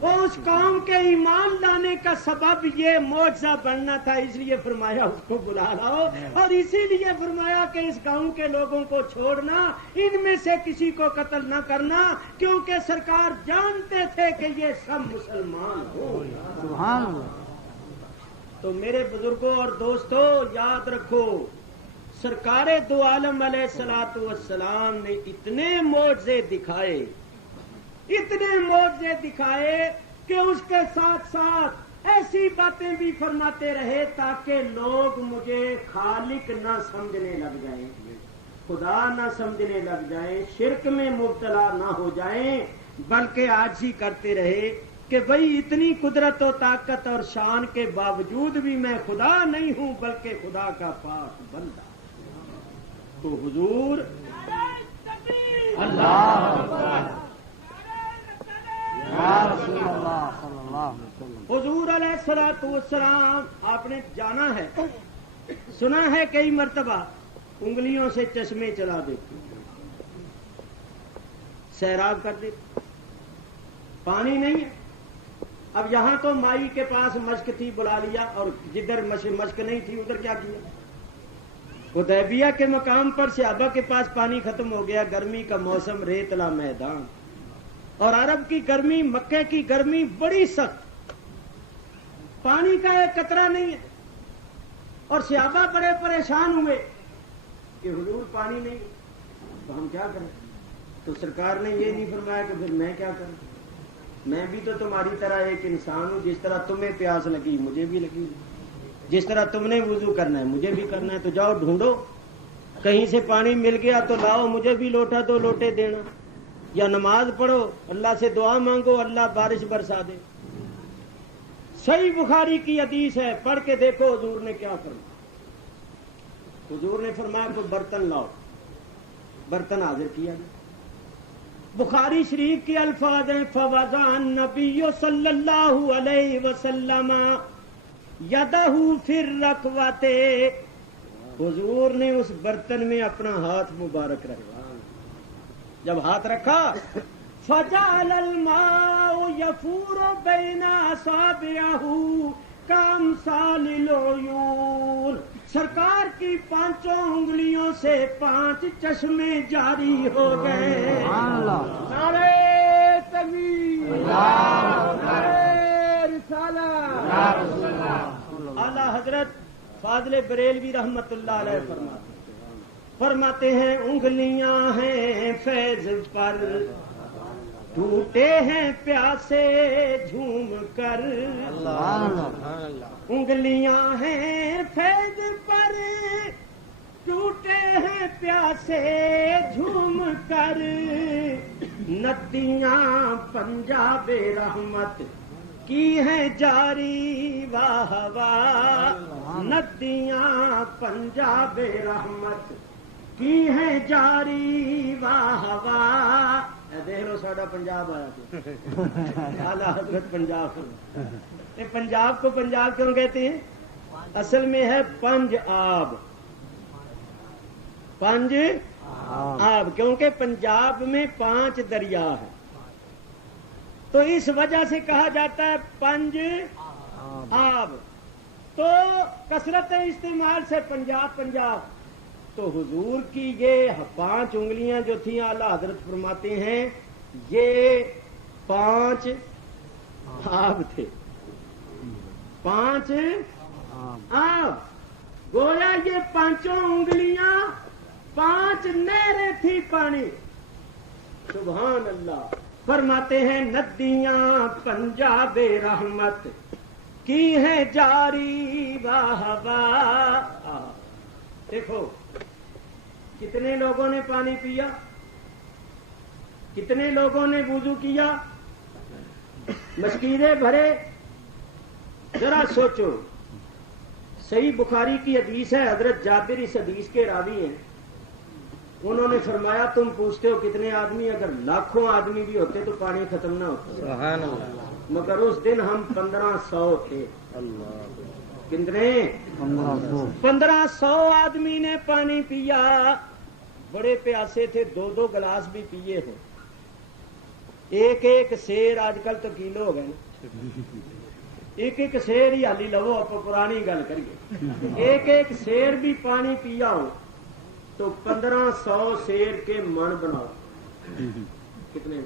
وہ اس قوم کے ایمان لانے کا سبب یہ معجزہ بننا تھا، اس لیے فرمایا اس کو بلا لاؤ، اور اسی لیے فرمایا کہ اس گاؤں کے لوگوں کو چھوڑنا، ان میں سے کسی کو قتل نہ کرنا، کیونکہ سرکار جانتے تھے کہ یہ سب مسلمان ہوں۔ سبحان اللہ۔ تو میرے بزرگوں اور دوستوں یاد رکھو، سرکار دو عالم علیہ الصلوۃ والسلام نے اتنے معجزے دکھائے، اتنے معجزے دکھائے کہ اس کے ساتھ ساتھ ایسی باتیں بھی فرماتے رہے تاکہ لوگ مجھے خالق نہ سمجھنے لگ جائیں، خدا نہ سمجھنے لگ جائیں، شرک میں مبتلا نہ ہو جائیں، بلکہ عاجزی کرتے رہے کہ بھئی اتنی قدرت و طاقت اور شان کے باوجود بھی میں خدا نہیں ہوں بلکہ خدا کا پاک بندہ۔ تو حضور اللہ یا رسول اللہ صلی اللہ علیہ وسلم، حضور علیہ الصلوۃ والسلام آپ نے جانا ہے، سنا ہے کئی مرتبہ انگلیوں سے چشمے چلا دیتے، سیراب کر دیتے، پانی نہیں ہے۔ اب یہاں تو مائی کے پاس مشک تھی، بلا لیا، اور جدھر مشک نہیں تھی ادھر کیا کیا؟ حدیبیہ کے مقام پر صحابہ کے پاس پانی ختم ہو گیا، گرمی کا موسم، ریتلا میدان، اور عرب کی گرمی، مکے کی گرمی بڑی سخت، پانی کا ایک قطرہ نہیں ہے، اور صحابہ بڑے پریشان ہوئے کہ حضور پانی نہیں، تو ہم کیا کریں؟ تو سرکار نے یہ نہیں فرمایا کہ پھر میں کیا کروں، میں بھی تو تمہاری طرح ایک انسان ہوں، جس طرح تمہیں پیاس لگی مجھے بھی لگی، جس طرح تم نے وضو کرنا ہے مجھے بھی کرنا ہے، تو جاؤ ڈھونڈو، کہیں سے پانی مل گیا تو لاؤ، مجھے بھی لوٹا دو لوٹے دینا، یا نماز پڑھو، اللہ سے دعا مانگو اللہ بارش برسا دے۔ صحیح بخاری کی حدیث ہے، پڑھ کے دیکھو حضور نے کیا فرمایا۔ حضور نے فرمایا کوئی برتن لاؤ، برتن حاضر کیا گیا۔ بخاری شریف کے الفاظ ہیں فوضع النبی صلی اللہ علیہ وسلم یدہ فی الرکوۃ، حضور نے اس برتن میں اپنا ہاتھ مبارک رکھا، جب ہاتھ رکھا فجعل الماء یفور بین اصابعہ کامثال العیون، سرکار کی پانچوں انگلیوں سے 5 چشمے جاری ہو گئے۔ سبحان اللہ۔ نعرہ تکبیر، نعرہ رسالت۔ اعلی حضرت فاضل بریلوی رحمت اللہ علیہ فرماتے ہیں انگلیاں ہیں فیض پر ٹوٹے ہیں پیاسے جھوم کر، انگلیاں ہیں فیض پر ٹوٹے ہیں پیاسے جھوم کر، ندیاں پنجاب رحمت کی ہیں جاری واہ واہ، ندیاں پنجاب رحمت کی ہیں جاری واہ واہ۔ دیکھ لو ساڈا پنجاب آیا، اعلیٰ حضرت پنجاب، یہ پنجاب کو پنجاب کیوں کہتے ہیں؟ اصل میں ہے پنج آب، پنج آب، کیونکہ پنجاب میں 5 دریا ہے، تو اس وجہ سے کہا جاتا ہے پنج آب، تو کثرت استعمال سے پنجاب پنجاب۔ تو حضور کی یہ 5 انگلیاں جو تھیں، اعلیٰ حضرت فرماتے ہیں یہ 5 آب تھے، 5 آب، گویا یہ 5 انگلیاں 5 نہریں تھی پانی۔ سبحان اللہ۔ فرماتے ہیں ندیاں پنجاب رحمت کی ہیں جاری واہ واہ۔ دیکھو کتنے لوگوں نے پانی پیا، کتنے لوگوں نے وضو کیا، مشکیریں بھرے، ذرا سوچو۔ صحیح بخاری کی حدیث ہے، حضرت جابر اس حدیث کے راوی ہیں، انہوں نے فرمایا تم پوچھتے ہو کتنے آدمی، اگر لاکھوں آدمی بھی ہوتے تو پانی ختم نہ ہوتا، سبحان اللہ، مگر اس دن ہم 1500 تھے۔ کتنے؟ 1500 آدمی نے پانی پیا، بڑے پیاسے تھے، 2 گلاس بھی پیے ہو۔ ایک ایک سیر آج کل تو کلو ہو گئے نا، ایک ایک سیر ہی حالی لو، آپ پرانی گل کریے، ایک ایک سیر بھی پانی پیا ہو تو 1500 سیر کے من بناؤ، کتنے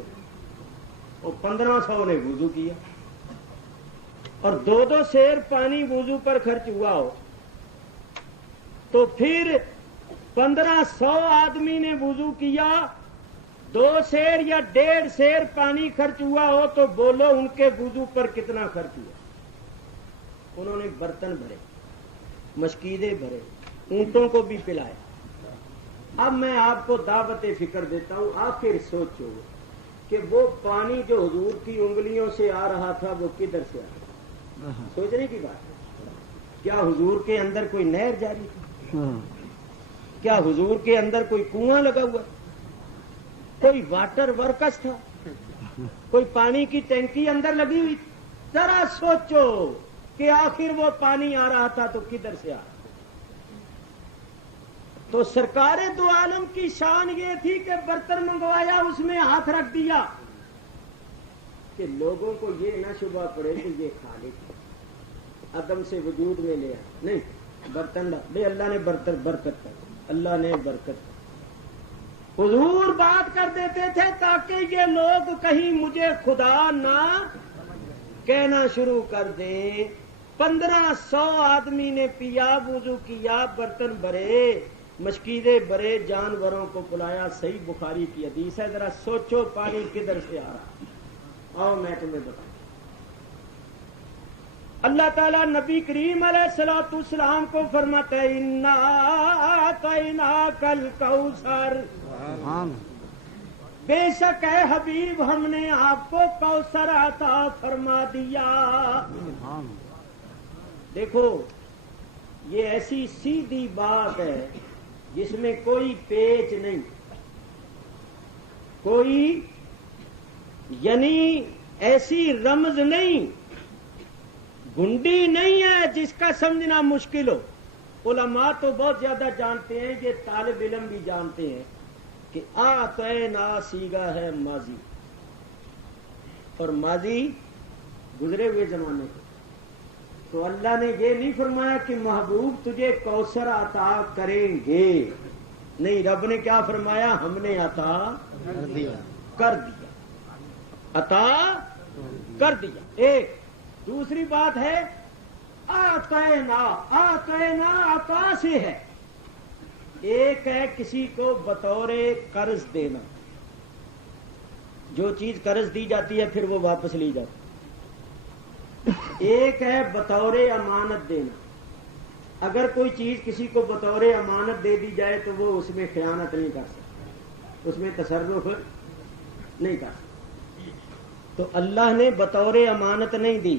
وہ 1500 نے وضو کیا، اور 2 سیر پانی وضو پر خرچ ہوا ہو تو پھر 1500 آدمی نے وضو کیا، 2 سیر یا 1.5 سیر پانی خرچ ہوا ہو تو بولو ان کے وضو پر کتنا خرچ ہوا؟ انہوں نے برتن بھرے، مشکیدے بھرے، اونٹوں کو بھی پلایا۔ اب میں آپ کو دعوت فکر دیتا ہوں، آخر سوچو کہ وہ پانی جو حضور کی انگلیوں سے آ رہا تھا وہ کدھر سے آ رہا؟ سوچنے کی بات ہے، کیا حضور کے اندر کوئی نہر جاری تھی؟ کیا حضور کے اندر کوئی کنواں لگا ہوا، کوئی واٹر ورکس تھا، کوئی پانی کی ٹینکی اندر لگی ہوئی تھی؟ ذرا سوچو کہ آخر وہ پانی آ رہا تھا تو کدھر سے آ رہا؟ تو سرکار دو عالم کی شان یہ تھی کہ برتن منگوایا، اس میں ہاتھ رکھ دیا کہ لوگوں کو یہ نہ شبہ پڑے کہ یہ خالق عدم سے وجود میں لے آیا، نہیں برتن بے اللہ نے برکت کر، اللہ نے برکت کر۔ حضور بات کر دیتے تھے تاکہ یہ لوگ کہیں مجھے خدا نہ کہنا شروع کر دیں۔ 1500 آدمی نے پیا، وضو کیا، برتن بھرے، مشکیدے بھرے، جانوروں کو پلایا، صحیح بخاری کی حدیث ہے۔ ذرا سوچو پانی کدھر سے آ رہا؟ آؤ میں تمہیں بتاؤں۔ اللہ تعالیٰ نبی کریم علیہ الصلوۃ والسلام کو فرماتا ہے انا اعطیناک الکوثر، بے شک ہے حبیب ہم نے آپ کو کوثر عطا فرما دیا۔ دیکھو یہ ایسی سیدھی بات ہے جس میں کوئی پیچ نہیں، کوئی یعنی ایسی رمز نہیں، گنڈی نہیں ہے جس کا سمجھنا مشکل ہو۔ علماء تو بہت زیادہ جانتے ہیں، یہ طالب علم بھی جانتے ہیں کہ اعطینا سیگا ہے ماضی، اور ماضی گزرے ہوئے زمانے کو۔ تو اللہ نے یہ نہیں فرمایا کہ محبوب تجھے کوثر عطا کریں گے، نہیں، رب نے کیا فرمایا؟ ہم نے عطا کر دیا، عطا کر دیا۔ ایک دوسری بات ہے آتینا، آتینا عطا سے ہے، ایک ہے کسی کو بطور قرض دینا، جو چیز قرض دی جاتی ہے پھر وہ واپس لی جاتی، ایک ہے بطور امانت دینا۔ اگر کوئی چیز کسی کو بطور امانت دے دی جائے تو وہ اس میں خیانت نہیں کر سکتا، اس میں تصرف نہیں کر سکتا۔ تو اللہ نے بطور امانت نہیں دی،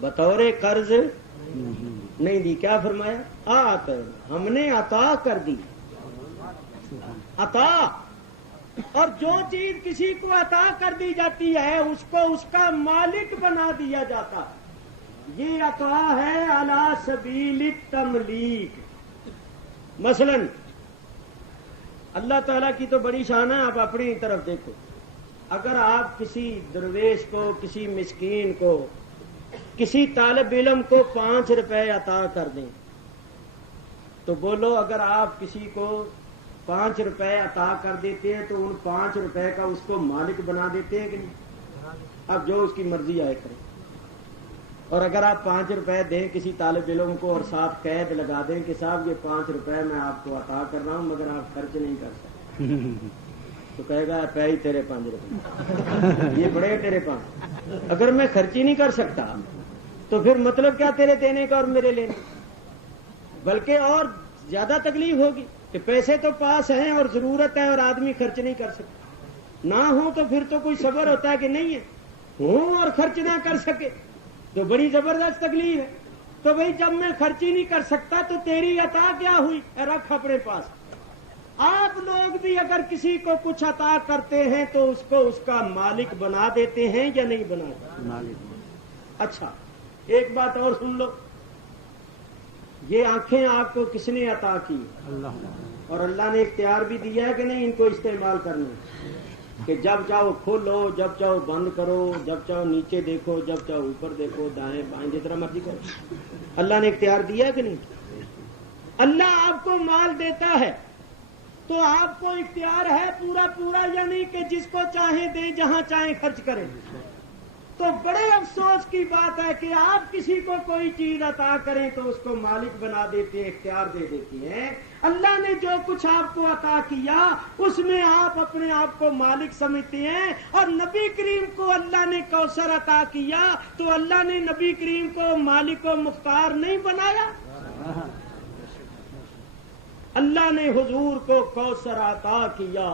بطور قرض نہیں دی، کیا فرمایا؟ ہم نے عطا کر دی، عطا۔ اور جو چیز کسی کو عطا کر دی جاتی ہے اس کو اس کا مالک بنا دیا جاتا، یہ عطا ہے علی سبیل التملیک۔ مثلا اللہ تعالیٰ کی تو بڑی شان ہے، آپ اپنی طرف دیکھو، اگر آپ کسی درویش کو، کسی مسکین کو، کسی طالب علم کو 5 روپے عطا کر دیں تو بولو اگر آپ کسی کو 5 روپے عطا کر دیتے ہیں تو ان 5 روپے کا اس کو مالک بنا دیتے ہیں کہ نہیں؟ اب جو اس کی مرضی آئے کرے۔ اور اگر آپ 5 روپے دیں کسی طالب علم کو اور ساتھ قید لگا دیں کہ صاحب یہ 5 روپے میں آپ کو عطا کر رہا ہوں مگر آپ خرچ نہیں کر سکتے، تو کہے گا پہ ہی تیرے 5 روپے، یہ بڑے تیرے 5۔ اگر میں خرچ ہی نہیں کر سکتا تو پھر مطلب کیا تیرے دینے کا اور میرے لینے؟ بلکہ اور زیادہ تکلیف ہوگی کہ پیسے تو پاس ہیں اور ضرورت ہے اور آدمی خرچ نہیں کر سکتا، نہ ہو تو پھر تو کوئی صبر ہوتا ہے کہ نہیں ہے، ہوں اور خرچ نہ کر سکے تو بڑی زبردست تکلیف ہے۔ تو بھئی جب میں خرچ ہی نہیں کر سکتا تو تیری عطا کیا ہوئی؟ رکھ اپنے پاس۔ آپ لوگ بھی اگر کسی کو کچھ عطا کرتے ہیں تو اس کو اس کا مالک بنا دیتے ہیں یا نہیں بناتے؟ اچھا ایک بات اور سن لو، یہ آنکھیں آپ کو کس نے عطا کی؟ اللہ۔ اور اللہ نے اختیار بھی دیا ہے کہ نہیں ان کو استعمال کرنا؟ کہ جب چاہو کھولو، جب چاہو بند کرو، جب چاہو نیچے دیکھو، جب چاہو اوپر دیکھو، دائیں بائیں جس طرح مرضی کرو۔ اللہ نے اختیار دیا ہے کہ نہیں؟ اللہ آپ کو مال دیتا ہے تو آپ کو اختیار ہے پورا پورا، یعنی کہ جس کو چاہیں دیں، جہاں چاہیں خرچ کریں۔ تو بڑے افسوس کی بات ہے کہ آپ کسی کو کوئی چیز عطا کریں تو اس کو مالک بنا دیتے ہیں، اختیار دے دیتے ہیں۔ اللہ نے جو کچھ آپ کو عطا کیا اس میں آپ اپنے آپ کو مالک سمجھتے ہیں، اور نبی کریم کو اللہ نے کوثر عطا کیا تو اللہ نے نبی کریم کو مالک و مختار نہیں بنایا؟ اللہ نے حضور کو کوثر عطا کیا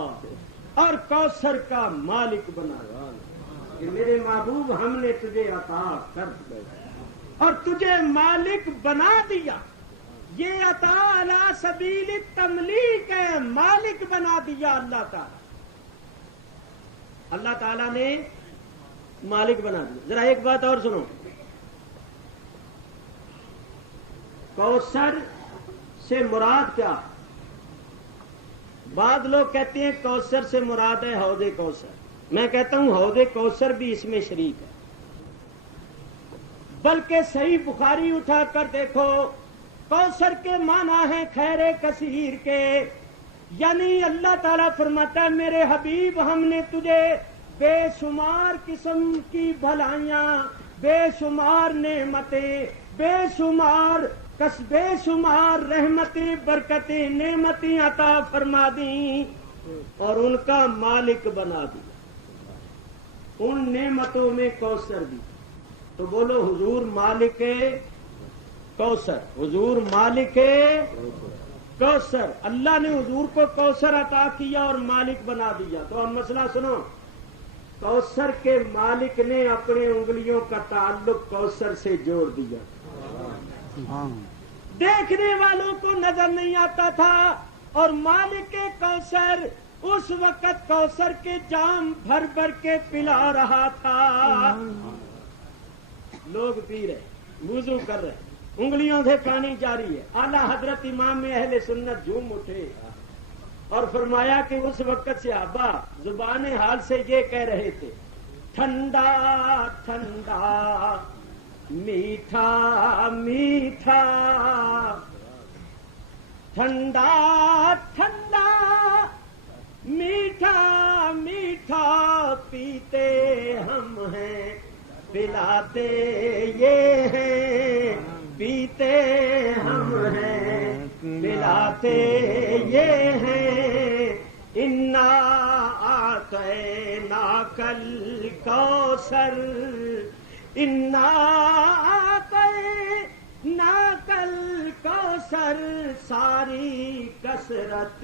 اور کوثر کا مالک بنایا کہ میرے محبوب ہم نے تجھے عطا کر دیا اور تجھے مالک بنا دیا۔ یہ عطا علی سبیل التملیک ہے، مالک بنا دیا اللہ تعالی۔ اللہ تعالی نے مالک بنا دیا۔ ذرا ایک بات اور سنو، کوثر سے مراد کیا؟ بعض لوگ کہتے ہیں کوثر سے مراد ہے حوض کوثر، میں کہتا ہوں حوض کوثر بھی اس میں شریک ہے، بلکہ صحیح بخاری اٹھا کر دیکھو، کوثر کے معنی ہیں خیر کثیر کے، یعنی اللہ تعالیٰ فرماتا ہے میرے حبیب ہم نے تجھے بے شمار قسم کی بھلائیاں، بے شمار نعمتیں، بے شمار رحمتیں، برکتیں، نعمتیں عطا فرما دیں اور ان کا مالک بنا دیا۔ ان نعمتوں میں کوثر بھی، تو بولو حضور مالک کوثر، حضور مالک کوثر۔ اللہ نے حضور کو کوثر عطا کیا اور مالک بنا دیا۔ تو اب مسئلہ سنو، کوثر کے مالک نے اپنے انگلیوں کا تعلق کوثر سے جوڑ دیا، دیکھنے والوں کو نظر نہیں آتا تھا، اور مالک کوثر اس وقت کوثر کے جام بھر بھر کے پلا رہا تھا۔ لوگ پی رہے، وضو کر رہے، انگلیوں سے پانی جاری ہے۔ اعلیٰ حضرت امام اہل سنت جھوم اٹھے اور فرمایا کہ اس وقت صحابہ زبان حال سے یہ کہہ رہے تھے، ٹھنڈا ٹھنڈا میٹھا میٹھا، ٹھنڈا ٹھنڈا میٹھا میٹھا پیتے ہم ہیں، پلاتے یہ ہیں، پیتے ہم ہیں، پلاتے یہ ہیں، انا آتیناک الکوثر، انا آتیناک الکوثر، ساری کثرت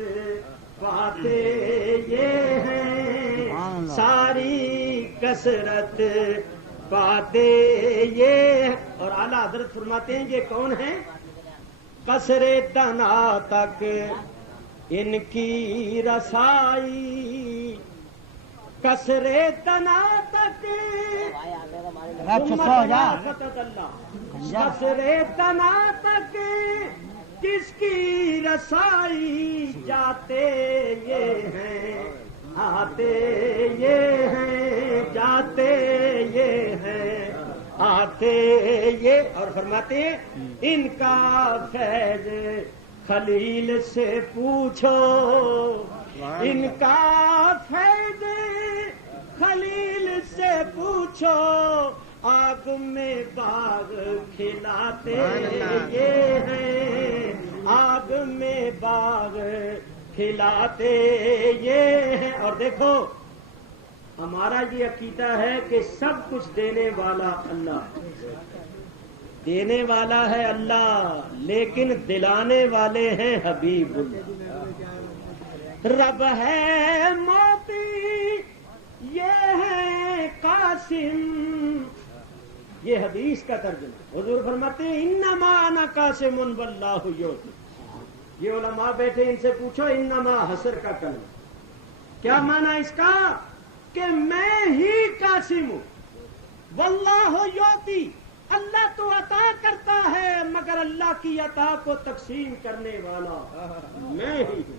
باتیں یہ ہیں، ساری کثرت باتیں یہ۔ اور اعلیٰ حضرت فرماتے ہیں یہ کون ہیں؟ قصر دنا تک ان کی رسائی، قصر دنا تک قصر دنا تک کس کی رسائی، جاتے یہ ہیں، آتے یہ ہیں، جاتے یہ ہیں، آتے یہ۔ اور فرماتے ہیں ان کا فیض خلیل سے پوچھو، ان کا فیض خلیل سے پوچھو، آگ میں باغ کھلاتے یہ ہیں، آگ میں باغ کھلاتے یہ ہیں۔ اور دیکھو ہمارا یہ عقیدہ ہے کہ سب کچھ دینے والا اللہ، دینے والا ہے اللہ، لیکن دلانے والے ہیں حبیب اللہ۔ رب ہے موتی یہ ہے قاسم، یہ حدیث کا ترجمہ۔ حضور فرماتے ہیں انما انا قاسم واللہ یعطی۔ یہ علماء بیٹھے ان سے پوچھو انما حسر کا کلمہ کیا معنی اس کا؟ کہ میں ہی قاسم ہوں، واللہ یعطی، اللہ تو عطا کرتا ہے مگر اللہ کی عطا کو تقسیم کرنے والا میں ہی ہوں۔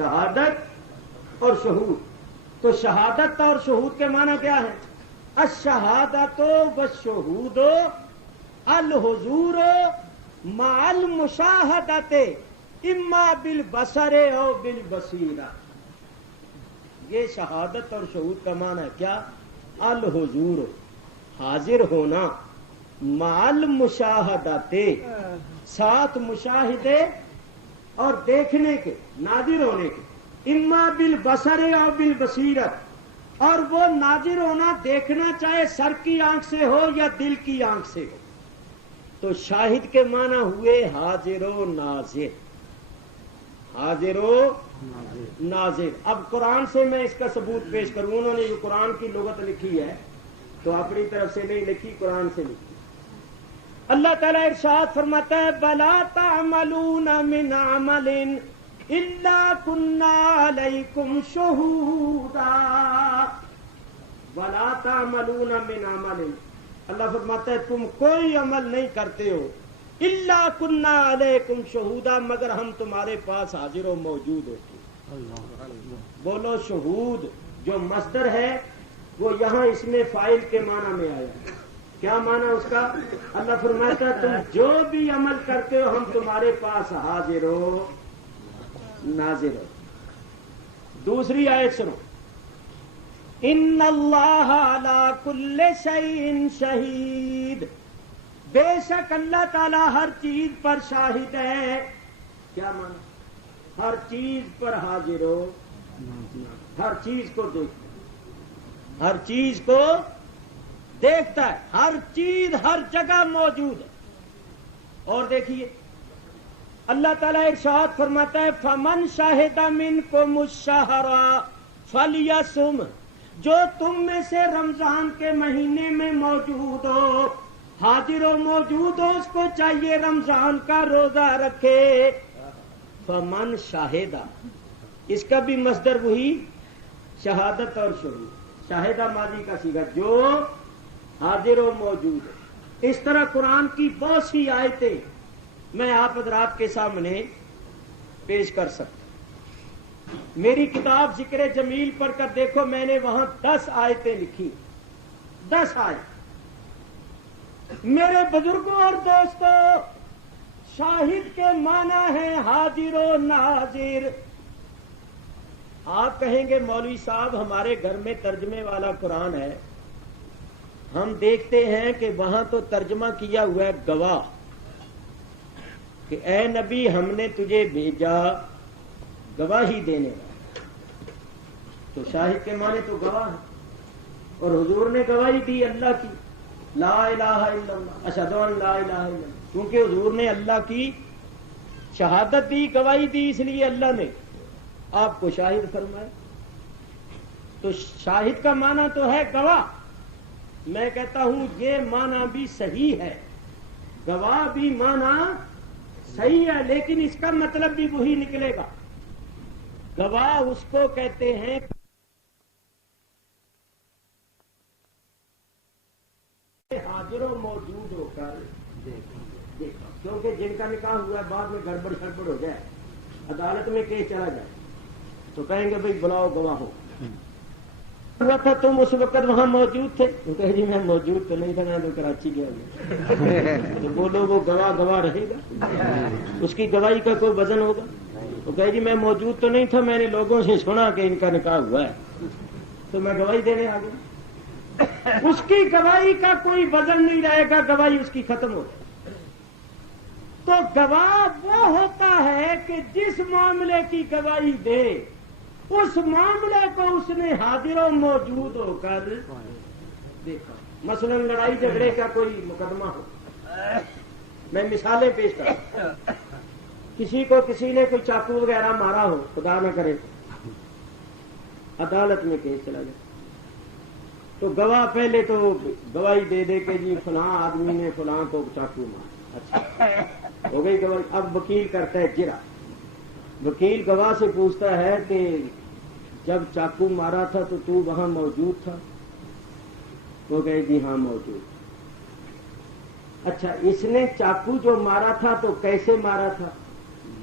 شہادت اور شہود. تو شہادت اور شہود کے معنی کیا ہے؟ الشہادت والشہود الحضور مع المشاہدت اما بالبصر او بالبصیرہ. یہ شہادت اور شہود کا معنی ہے کیا؟ الحضور، حاضر ہونا، مع المشاہدت، ساتھ مشاہدے اور دیکھنے کے، ناظر ہونے کے، اما بالبصر او بالبصیرت، اور وہ ناظر ہونا دیکھنا چاہے سر کی آنکھ سے ہو یا دل کی آنکھ سے ہو. تو شاہد کے معنی ہوئے حاضر و ناظر، حاضر و ناظر. اب قرآن سے میں اس کا ثبوت پیش کروں. انہوں نے جو قرآن کی لغت لکھی ہے تو اپنی طرف سے نہیں لکھی، قرآن سے لکھی. اللہ تعالیٰ ارشاد فرماتا ہے بلا تعملون من عمل الا كنا علیکم شہودا. بلا تعملون من عمل، اللہ فرماتا ہے تم کوئی عمل نہیں کرتے ہو الا كنا علیکم شہودا، مگر ہم تمہارے پاس حاضر و موجود ہوتے ہیں. بولو شہود جو مصدر ہے وہ یہاں اس میں فاعل کے معنی میں آیا ہے. کیا معنی اس کا؟ اللہ فرماتا ہے تم جو بھی عمل کرتے ہو ہم تمہارے پاس حاضر ہو ناظر ہو. دوسری آیت سنو، ان اللہ علی کل شیء شہید، بے شک اللہ تعالی ہر چیز پر شاہد ہے. کیا معنی؟ ہر چیز پر حاضر ہو، ہر چیز کو دیکھتا، ہر چیز کو دیکھتا ہے، ہر چیز ہر جگہ موجود ہے. اور دیکھیے اللہ تعالیٰ ارشاد فرماتا ہے فمن شاہد منکم الشہر فلیصم، جو تم میں سے رمضان کے مہینے میں موجود ہو، حاضر و موجود ہو، اس کو چاہیے رمضان کا روزہ رکھے. فمن شاہدہ، اس کا بھی مصدر وہی شہادت اور شہود، شاہدہ ماضی کا صیغہ، جو حاضر و موجود ہے. اس طرح قرآن کی بہت سی آیتیں میں آپ حضرات کے سامنے پیش کر سکتا ہوں. میری کتاب ذکر جمیل پڑھ کر دیکھو، میں نے وہاں 10 آیتیں لکھی، 10 آیت. میرے بزرگوں اور دوستوں، شاہد کے معنی ہے حاضر و ناظر. آپ کہیں گے مولوی صاحب ہمارے گھر میں ترجمے والا قرآن ہے، ہم دیکھتے ہیں کہ وہاں تو ترجمہ کیا ہوا ہے گواہ، کہ اے نبی ہم نے تجھے بھیجا گواہی دینے والا. تو شاہد کے معنی تو گواہ ہے، اور حضور نے گواہی دی اللہ کی، لا الہ الا اللہ اشہد ان لا الہ الا اللہ. کیونکہ حضور نے اللہ کی شہادت دی، گواہی دی، اس لیے اللہ نے آپ کو شاہد فرمایا. تو شاہد کا معنی تو ہے گواہ. میں کہتا ہوں یہ معنی بھی صحیح ہے، گواہ بھی معنی صحیح ہے، لیکن اس کا مطلب بھی وہی نکلے گا. گواہ اس کو کہتے ہیں حاضر و موجود ہو کر دیکھا. کیونکہ جن کا نکاح ہوا ہے بعد میں گڑبڑ شڑبڑ ہو جائے، عدالت میں کیس چلا جائے، تو کہیں گے بھائی بلاؤ گواہ ہو. ہوا تھا تم اس وقت وہاں موجود تھے؟ تو کہے جی میں موجود تو نہیں تھا، میں تو کراچی گیا ہوں. تو بولو وہ گواہ رہے گا؟ اس کی گواہی کا کوئی وزن ہوگا؟ تو کہے جی میں موجود تو نہیں تھا، میں نے لوگوں سے سنا کہ ان کا نکاح ہوا ہے تو میں گواہی دینے آ گیا. اس کی گواہی کا کوئی وزن نہیں رہے گا، گواہی اس کی ختم ہو جائے. تو گواہ وہ ہوتا ہے کہ جس معاملے کی گواہی دے اس معاملے کو اس نے حاضر و موجود ہو کر دیکھا. مثلا لڑائی جھگڑے کا کوئی مقدمہ ہو، میں مثالیں پیش کرتا ہوں. کسی نے کوئی چاقو وغیرہ مارا ہو، خدا نہ کرے، عدالت میں کیس چلا جائے، تو گواہ پہلے تو گواہی دے دے کہ جی فلاں آدمی نے فلاں کو چاقو مارا. اچھا ہو گئی گواہی. اب وکیل کرتا ہے جرا. وکیل گواہ سے پوچھتا ہے کہ جب چاقو مارا تھا تو وہاں موجود تھا؟ وہ کہے جی ہاں موجود. اچھا اس نے چاقو جو مارا تھا تو کیسے مارا تھا؟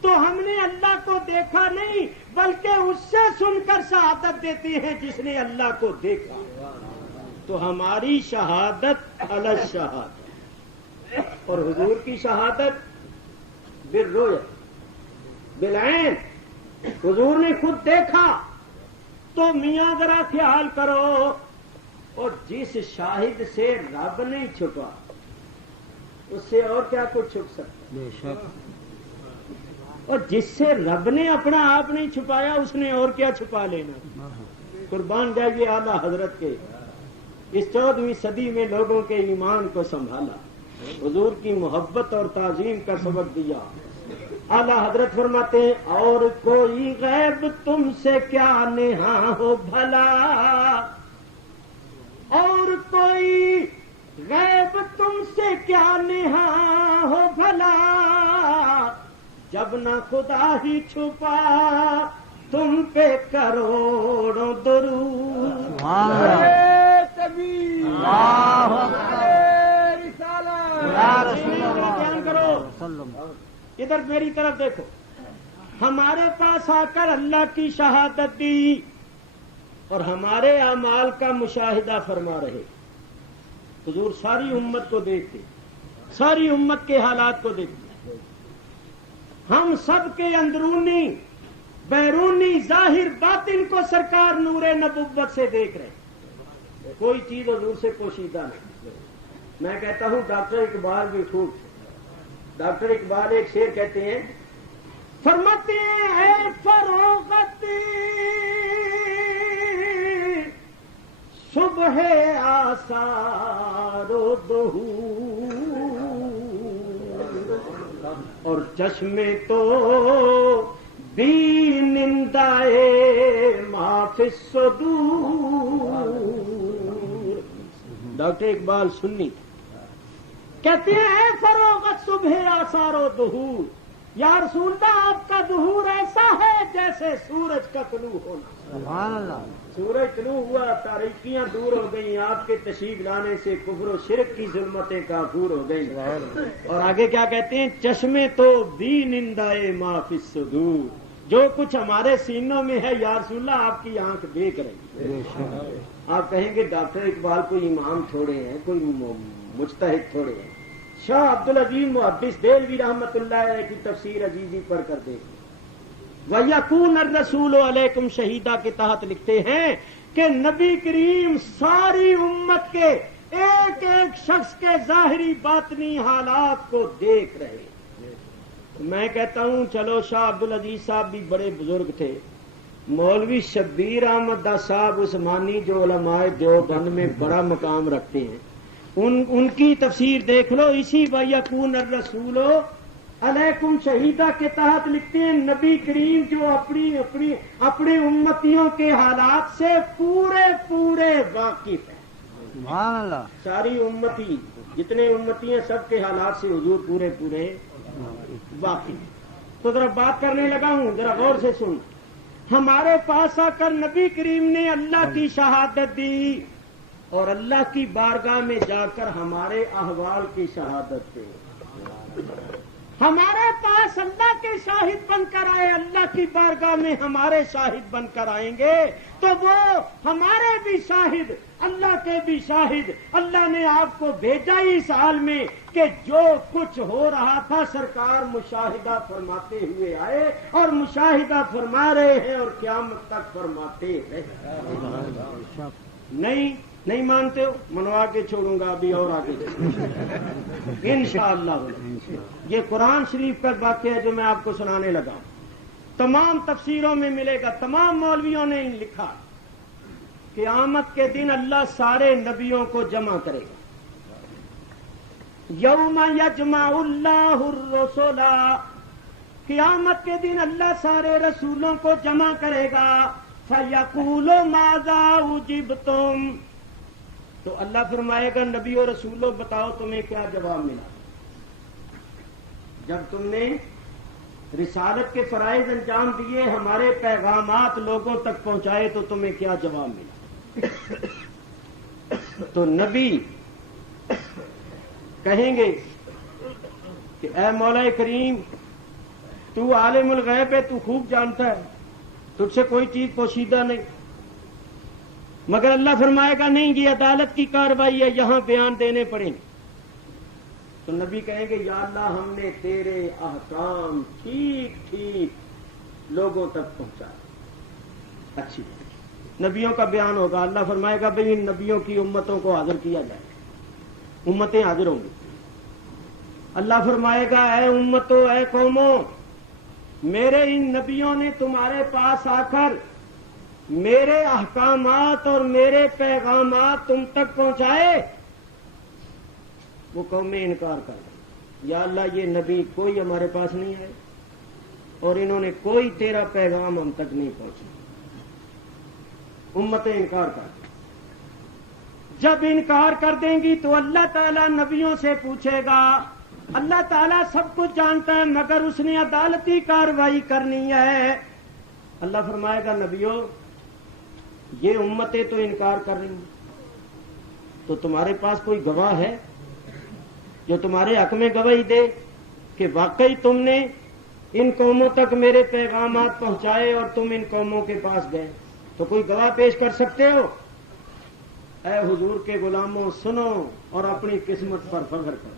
تو ہم نے اللہ کو دیکھا نہیں بلکہ اس سے سن کر شہادت دیتے ہیں جس نے اللہ کو دیکھا. تو ہماری شہادت علی شہادت اور حضور کی شہادت بالرؤیت بالعین. حضور نے خود دیکھا. تو میاں ذرا خیال کرو، اور جس شاہد سے رب نہیں چھپا اس سے اور کیا کچھ چھپ سکتا؟ بے شک. اور جس سے رب نے اپنا آپ نہیں چھپایا اس نے اور کیا چھپا لینا؟ قربان جائیے اعلیٰ حضرت کے اس 14ویں صدی میں لوگوں کے ایمان کو سنبھالا، حضور کی محبت اور تعظیم کا سبق دیا. اعلیٰ حضرت فرماتے ہیں اور کوئی غیب تم سے کیا نہاں ہو بھلا، اور کوئی غیب تم سے کیا نہاں ہو بھلا، جب نہ خدا ہی چھپا تم پہ کروڑوں درود. بیان کرو. ادھر میری طرف دیکھو. ہمارے پاس آ کر اللہ کی شہادت دی اور ہمارے اعمال کا مشاہدہ فرما رہے. حضور ساری امت کو دیکھتے، ساری امت کے حالات کو دیکھتے. ہم سب کے اندرونی بیرونی ظاہر باطن کو سرکار نور نبوت سے دیکھ رہے. کوئی چیز حضور سے پوشیدہ نہیں. میں کہتا ہوں ڈاکٹر اقبال بھی خوب. ڈاکٹر اقبال ایک شعر کہتے ہیں، فرماتے ہیں اے فروغت صبح آثار و ظہور، اور چشمے تو بینندائے ما فی الصدور. ڈاکٹر اقبال سنی کہتے ہیں اے فروغت صبح آثار و ظہور، یا رسول اللہ آپ کا ظہور ایسا ہے جیسے سورج کا طلوع ہونا. سبحان اللہ. سورج طلوع ہوا، تاریکیاں دور ہو گئیں، آپ کے تشریف لانے سے کفر و شرک کی ظلمتیں کافور ہو گئیں. اور آگے کیا کہتے ہیں، چشمے تو بینندائے ما فی الصدور، جو کچھ ہمارے سینوں میں ہے یا رسول اللہ آپ کی آنکھ دیکھ رہی. آپ کہیں گے ڈاکٹر اقبال کوئی امام تھوڑے ہیں، کوئی مجتہد تھوڑے ہیں. شاہ عبدالعزیز محدث دہلوی رحمت اللہ علیہ کی تفسیر عزیزی پڑھ کر دیکھیں. وَيَكُونَ الرَّسُولُ عَلَيْكُمْ شَهِيدًا کے تحت لکھتے ہیں کہ نبی کریم ساری امت کے ایک ایک شخص کے ظاہری باطنی حالات کو دیکھ رہے. میں کہتا ہوں چلو شاہ عبدالعزیز صاحب بھی بڑے بزرگ تھے، مولوی شبیر احمد دا صاحب عثمانی جو علماء دیوبند میں بڑا مقام رکھتے ہیں، ان کی تفسیر دیکھ لو. اسی وَيَكُونَ الرَّسُولُ علیکم شہیدہ کے تحت لکھتے ہیں نبی کریم جو اپنے امتیوں کے حالات سے پورے واقف ہیں. سبحان اللہ. ساری امتی جتنے امتی ہیں سب کے حالات سے حضور پورے واقف ہیں. تو ذرا بات کرنے لگا ہوں، ذرا غور سے سن. ہمارے پاس آ کر نبی کریم نے اللہ کی شہادت دی اور اللہ کی بارگاہ میں جا کر ہمارے احوال کی شہادت دی. ہمارے پاس اللہ کے شاہد بن کر آئے، اللہ کی بارگاہ میں ہمارے شاہد بن کر آئیں گے تو وہ ہمارے بھی شاہد، اللہ کے بھی شاہد. اللہ نے آپ کو بھیجا اس حال میں کہ جو کچھ ہو رہا تھا سرکار مشاہدہ فرماتے ہوئے آئے اور مشاہدہ فرما رہے ہیں اور قیامت تک فرماتے رہے. نہیں مانتے ہو منوا کے چھوڑوں گا ابھی اور آگے انشاءاللہ. یہ قرآن شریف کا واقعہ ہے جو میں آپ کو سنانے لگا ہوں. تمام تفسیروں میں ملے گا، تمام مولویوں نے لکھا قیامت کے دن اللہ سارے نبیوں کو جمع کرے گا. یوم یجمع اللہ الرسل، قیامت کے دن اللہ سارے رسولوں کو جمع کرے گا. فیقول ماذا اجبتم، تو اللہ فرمائے گا نبی و رسولوں بتاؤ تمہیں کیا جواب ملا. جب تم نے رسالت کے فرائض انجام دیے، ہمارے پیغامات لوگوں تک پہنچائے تو تمہیں کیا جواب ملا. تو نبی کہیں گے کہ اے مولا کریم تو عالم الغیب ہے، تو خوب جانتا ہے، تجھ سے کوئی چیز پوشیدہ نہیں. مگر اللہ فرمائے گا نہیں، یہ عدالت کی کارروائی ہے، یہاں بیان دینے پڑیں گے. تو نبی کہیں گے یا اللہ ہم نے تیرے احکام ٹھیک ٹھیک لوگوں تک پہنچایا. اچھی نبیوں کا بیان ہوگا. اللہ فرمائے گا بھئی ان نبیوں کی امتوں کو حاضر کیا جائے، امتیں حاضر ہوں گی. اللہ فرمائے گا اے امتوں، اے قوموں، میرے ان نبیوں نے تمہارے پاس آ کر میرے احکامات اور میرے پیغامات تم تک پہنچائے. وہ قومیں انکار کر دیں یا اللہ یہ نبی کوئی ہمارے پاس نہیں ہے اور انہوں نے کوئی تیرا پیغام ہم تک نہیں پہنچا. امتیں انکار کر دیں. جب انکار کر دیں گی تو اللہ تعالیٰ نبیوں سے پوچھے گا. اللہ تعالیٰ سب کچھ جانتا ہے مگر اس نے عدالتی کارروائی کرنی ہے. اللہ فرمائے گا نبیوں یہ امتیں تو انکار کر رہی ہیں، تو تمہارے پاس کوئی گواہ ہے جو تمہارے حق میں گواہی دے کہ واقعی تم نے ان قوموں تک میرے پیغامات پہنچائے اور تم ان قوموں کے پاس گئے؟ تو کوئی گواہ پیش کر سکتے ہو؟ اے حضور کے غلاموں سنو اور اپنی قسمت پر فخر کرو.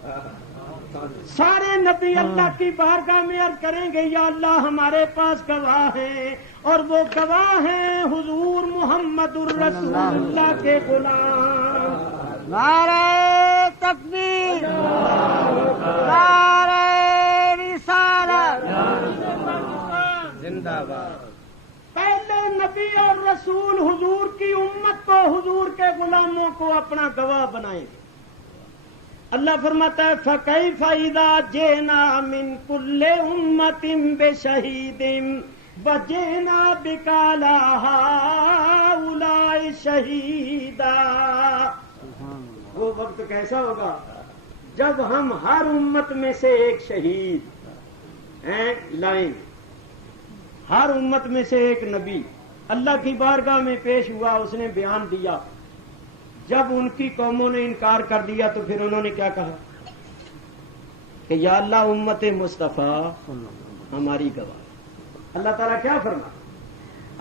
سارے نبی اللہ کی بارگاہ میں عرض کریں گے یا اللہ ہمارے پاس گواہ ہیں، اور وہ گواہ ہیں حضور محمد الرسول اللہ کے غلام. نعرہ تکبیر، نعرہ رسالت، زندہ باد. پہلے نبی اور رسول حضور کی امت کو، حضور کے غلاموں کو اپنا گواہ بنائیں گے. اللہ فرماتا ہے فَكَيْفَ إِذَا جِئْنَا مِن كُلِّ أُمَّةٍ بِشَهِيدٍ وَجِئْنَا بِكَ عَلَىٰ هَٰؤُلَاءِ شَهِيدًا. وہ وقت کیسا ہوگا جب ہم ہر امت میں سے ایک شہید لائیں گے. ہر امت میں سے ایک نبی اللہ کی بارگاہ میں پیش ہوا، اس نے بیان دیا. جب ان کی قوموں نے انکار کر دیا تو پھر انہوں نے کیا کہا کہ یا اللہ امت مصطفیٰ ہماری گواہ. اللہ تعالیٰ کیا فرماتا؟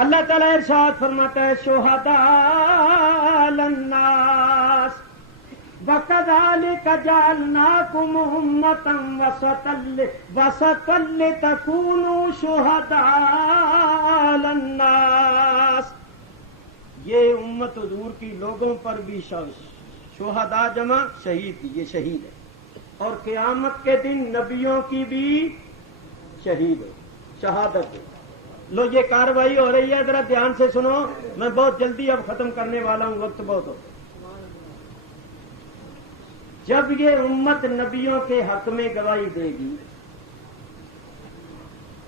اللہ تعالیٰ ارشاد فرماتا ہے شہداء للناس وَكَذَلِكَ جَعَلْنَاكُمْ أُمَّةً وَسَطًا لِتَكُونُوا شُهَدَاءَ عَلَى النَّاسِ. یہ امت حضور کی لوگوں پر بھی شہداء جمع شہید کی، یہ شہید ہے. اور قیامت کے دن نبیوں کی بھی شہید ہے، شہادت ہے. لو یہ کارروائی ہو رہی ہے، ذرا دھیان سے سنو. میں بہت جلدی اب ختم کرنے والا ہوں، وقت بہت ہو. جب یہ امت نبیوں کے حق میں گواہی دے گی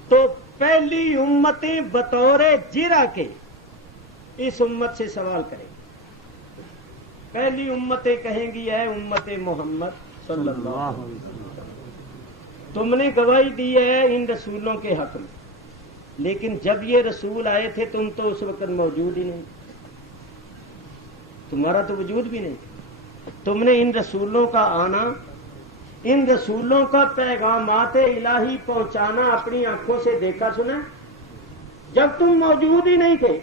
تو پہلی امتیں بطور جرا کے اس امت سے سوال کریں گی. پہلی امتیں کہیں گی اے امت محمد صلی اللہ علیہ وسلم، تم نے گواہی دی ہے ان رسولوں کے حق میں، لیکن جب یہ رسول آئے تھے تم تو اس وقت موجود ہی نہیں، تمہارا تو وجود بھی نہیں. تم نے ان رسولوں کا آنا، ان رسولوں کا پیغامات الہی پہنچانا اپنی آنکھوں سے دیکھا سنا؟ جب تم موجود ہی نہیں تھے،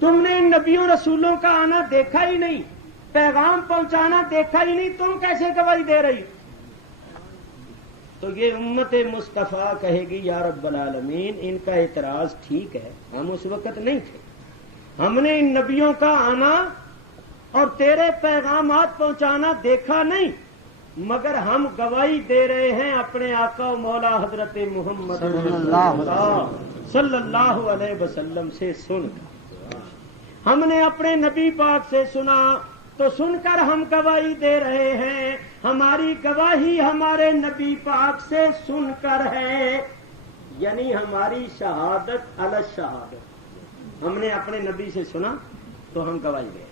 تم نے ان نبیوں رسولوں کا آنا دیکھا ہی نہیں، پیغام پہنچانا دیکھا ہی نہیں، تم کیسے گواہی دے رہی؟ تو یہ امت مصطفیٰ کہے گی یا رب العالمین ان کا اعتراض ٹھیک ہے، ہم اس وقت نہیں تھے، ہم نے ان نبیوں کا آنا اور تیرے پیغامات پہنچانا دیکھا نہیں، مگر ہم گواہی دے رہے ہیں اپنے آقا و مولا حضرت محمد صلی اللہ علیہ وسلم سے سن کر. ہم نے اپنے نبی پاک سے سنا تو سن کر ہم گواہی دے رہے ہیں. ہماری گواہی ہمارے نبی پاک سے سن کر ہے، یعنی ہماری شہادت علی الشہادت. ہم نے اپنے نبی سے سنا تو ہم گواہی دے.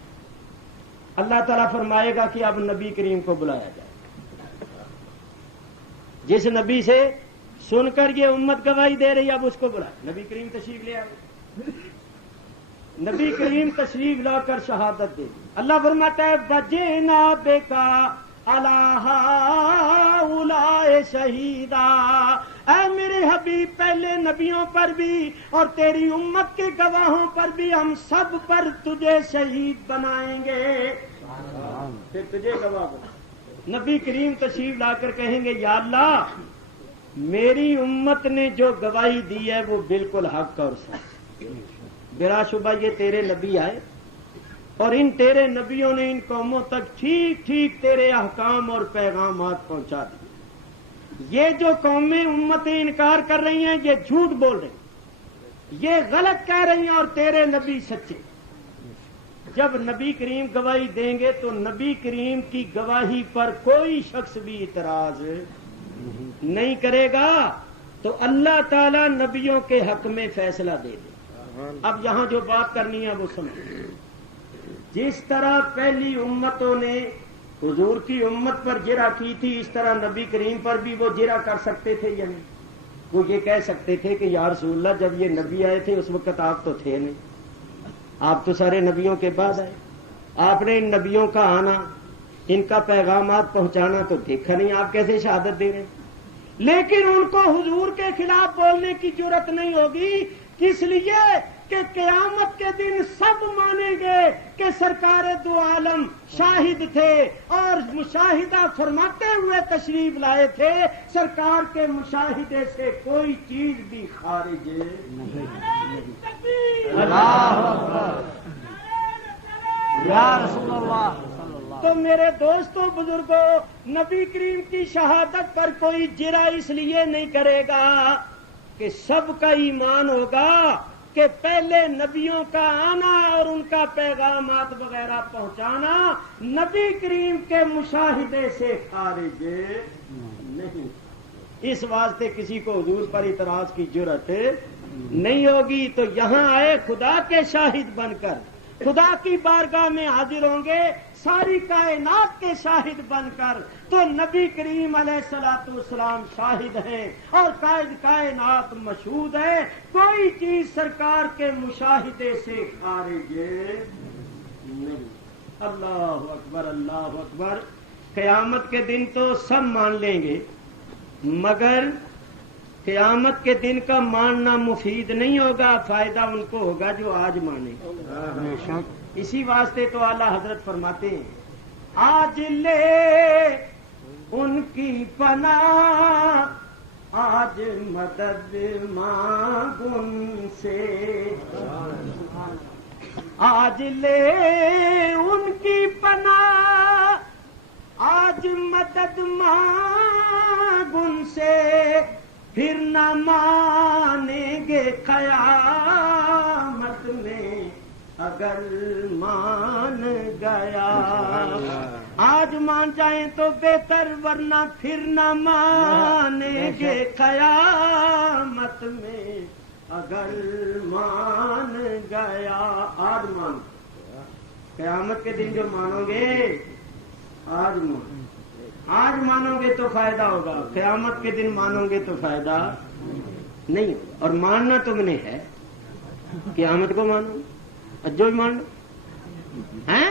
اللہ تعالیٰ فرمائے گا کہ اب نبی کریم کو بلایا جائے. جس نبی سے سن کر یہ امت گواہی دے رہی اب اس کو بلائے. نبی کریم تشریف لے آئے. نبی کریم تشریف لا کر شہادت دے. اللہ فرماتا ہے وَجِئْنَا بِكَ عَلَىٰ هَٰؤُلَاءِ شَهِيدًا. اے میرے حبیب پہلے نبیوں پر بھی اور تیری امت کے گواہوں پر بھی ہم سب پر تجھے شہید بنائیں گے، پھر تجھے گواہ بنا۔ نبی کریم تشریف لا کر کہیں گے یا اللہ میری امت نے جو گواہی دی ہے وہ بالکل حق اور سچ، بلا شبہ یہ تیرے نبی آئے اور ان تیرے نبیوں نے ان قوموں تک ٹھیک ٹھیک تیرے احکام اور پیغامات پہنچا دیے۔ یہ جو قومیں امتیں انکار کر رہی ہیں یہ جھوٹ بول رہی ہیں، یہ غلط کہہ رہی ہیں اور تیرے نبی سچے۔ جب نبی کریم گواہی دیں گے تو نبی کریم کی گواہی پر کوئی شخص بھی اعتراض نہیں کرے گا، تو اللہ تعالی نبیوں کے حق میں فیصلہ دے دے۔ اب یہاں جو بات کرنی ہے وہ سمجھ، جس طرح پہلی امتوں نے حضور کی امت پر جرح کی تھی اس طرح نبی کریم پر بھی وہ جرح کر سکتے تھے یا نہیں؟ وہ یہ کہہ سکتے تھے کہ یا رسول اللہ جب یہ نبی آئے تھے اس وقت آپ تو تھے نہیں، آپ تو سارے نبیوں کے بعد آئے، آپ نے ان نبیوں کا آنا ان کا پیغامات پہنچانا تو دیکھا نہیں، آپ کیسے شہادت دے رہے ہیں؟ لیکن ان کو حضور کے خلاف بولنے کی جرأت نہیں ہوگی، کس لیے کہ قیامت کے دن سب مانیں گے کہ سرکار دو عالم شاہد تھے اور مشاہدہ فرماتے ہوئے تشریف لائے تھے، سرکار کے مشاہدے سے کوئی چیز بھی خارج نہیں۔ اللہ اکبر یا رسول اللہ۔ تو میرے دوستوں بزرگوں، نبی کریم کی شہادت پر کوئی جرح اس لیے نہیں کرے گا کہ سب کا ایمان ہوگا کہ پہلے نبیوں کا آنا اور ان کا پیغامات وغیرہ پہنچانا نبی کریم کے مشاہدے سے خارج نہیں، اس واسطے کسی کو حضور پر اعتراض کی جرأت نہیں ہوگی۔ تو یہاں آئے خدا کے شاہد بن کر، خدا کی بارگاہ میں حاضر ہوں گے ساری کائنات کے شاہد بن کر، تو نبی کریم علیہ الصلوۃ والسلام شاہد ہیں اور قائد کائنات مشہود ہے، کوئی چیز سرکار کے مشاہدے سے خارج نہیں۔ اللہ اکبر اللہ اکبر۔ قیامت کے دن تو سب مان لیں گے، مگر قیامت کے دن کا ماننا مفید نہیں ہوگا، فائدہ ان کو ہوگا جو آج مانے۔ اسی واسطے تو اعلیٰ حضرت فرماتے ہیں آج لے ان کی پناہ، آج مدد مانگ ان سے، آج لے ان کی پناہ، آج مدد مانگ ان سے، پھر نہ مانیں گے قیامت میں اگر مان گیا۔ آج مان جائیں تو بہتر ورنہ پھر نہ مانیں گے قیامت میں اگر مان گیا۔ آج مان، قیامت کے دن جو مانو گے آج مان، آج مانو گے تو فائدہ ہوگا، قیامت کے دن مانو گے تو فائدہ نہیں ہوگا۔ اور ماننا تم نے ہے، قیامت کو مانو، جو مان لو ہیں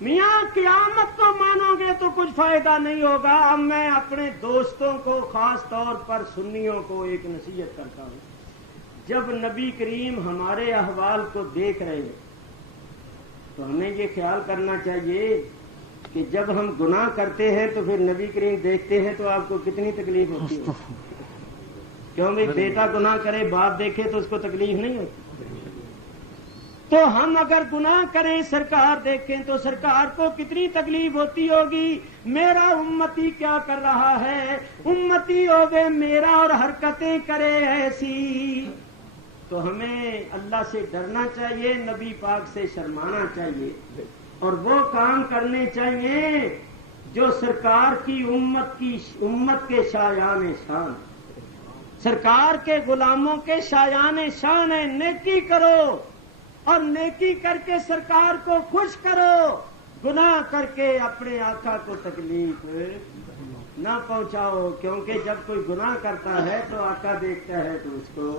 میاں، قیامت کو مانو گے تو کچھ فائدہ نہیں ہوگا۔ اب میں اپنے دوستوں کو خاص طور پر سنیوں کو ایک نصیحت کرتا ہوں، جب نبی کریم ہمارے احوال کو دیکھ رہے ہیں تو ہمیں یہ خیال کرنا چاہیے کہ جب ہم گناہ کرتے ہیں تو پھر نبی کریم دیکھتے ہیں تو آپ کو کتنی تکلیف ہوتی ہے؟ کیوں بھائی بیٹا گناہ کرے باپ دیکھے تو اس کو تکلیف نہیں ہوتی؟ تو ہم اگر گناہ کریں سرکار دیکھیں تو سرکار کو کتنی تکلیف ہوتی ہوگی؟ میرا امتی کیا کر رہا ہے، امتی ہوگے میرا اور حرکتیں کرے ایسی۔ تو ہمیں اللہ سے ڈرنا چاہیے، نبی پاک سے شرمانا چاہیے اور وہ کام کرنے چاہیے جو سرکار کی امت کے شایان شان، سرکار کے غلاموں کے شایان شان ہے۔ نیکی کرو اور نیکی کر کے سرکار کو خوش کرو، گناہ کر کے اپنے آقا کو تکلیف نہ پہنچاؤ، کیونکہ جب کوئی گناہ کرتا ہے تو آقا دیکھتا ہے تو اس کو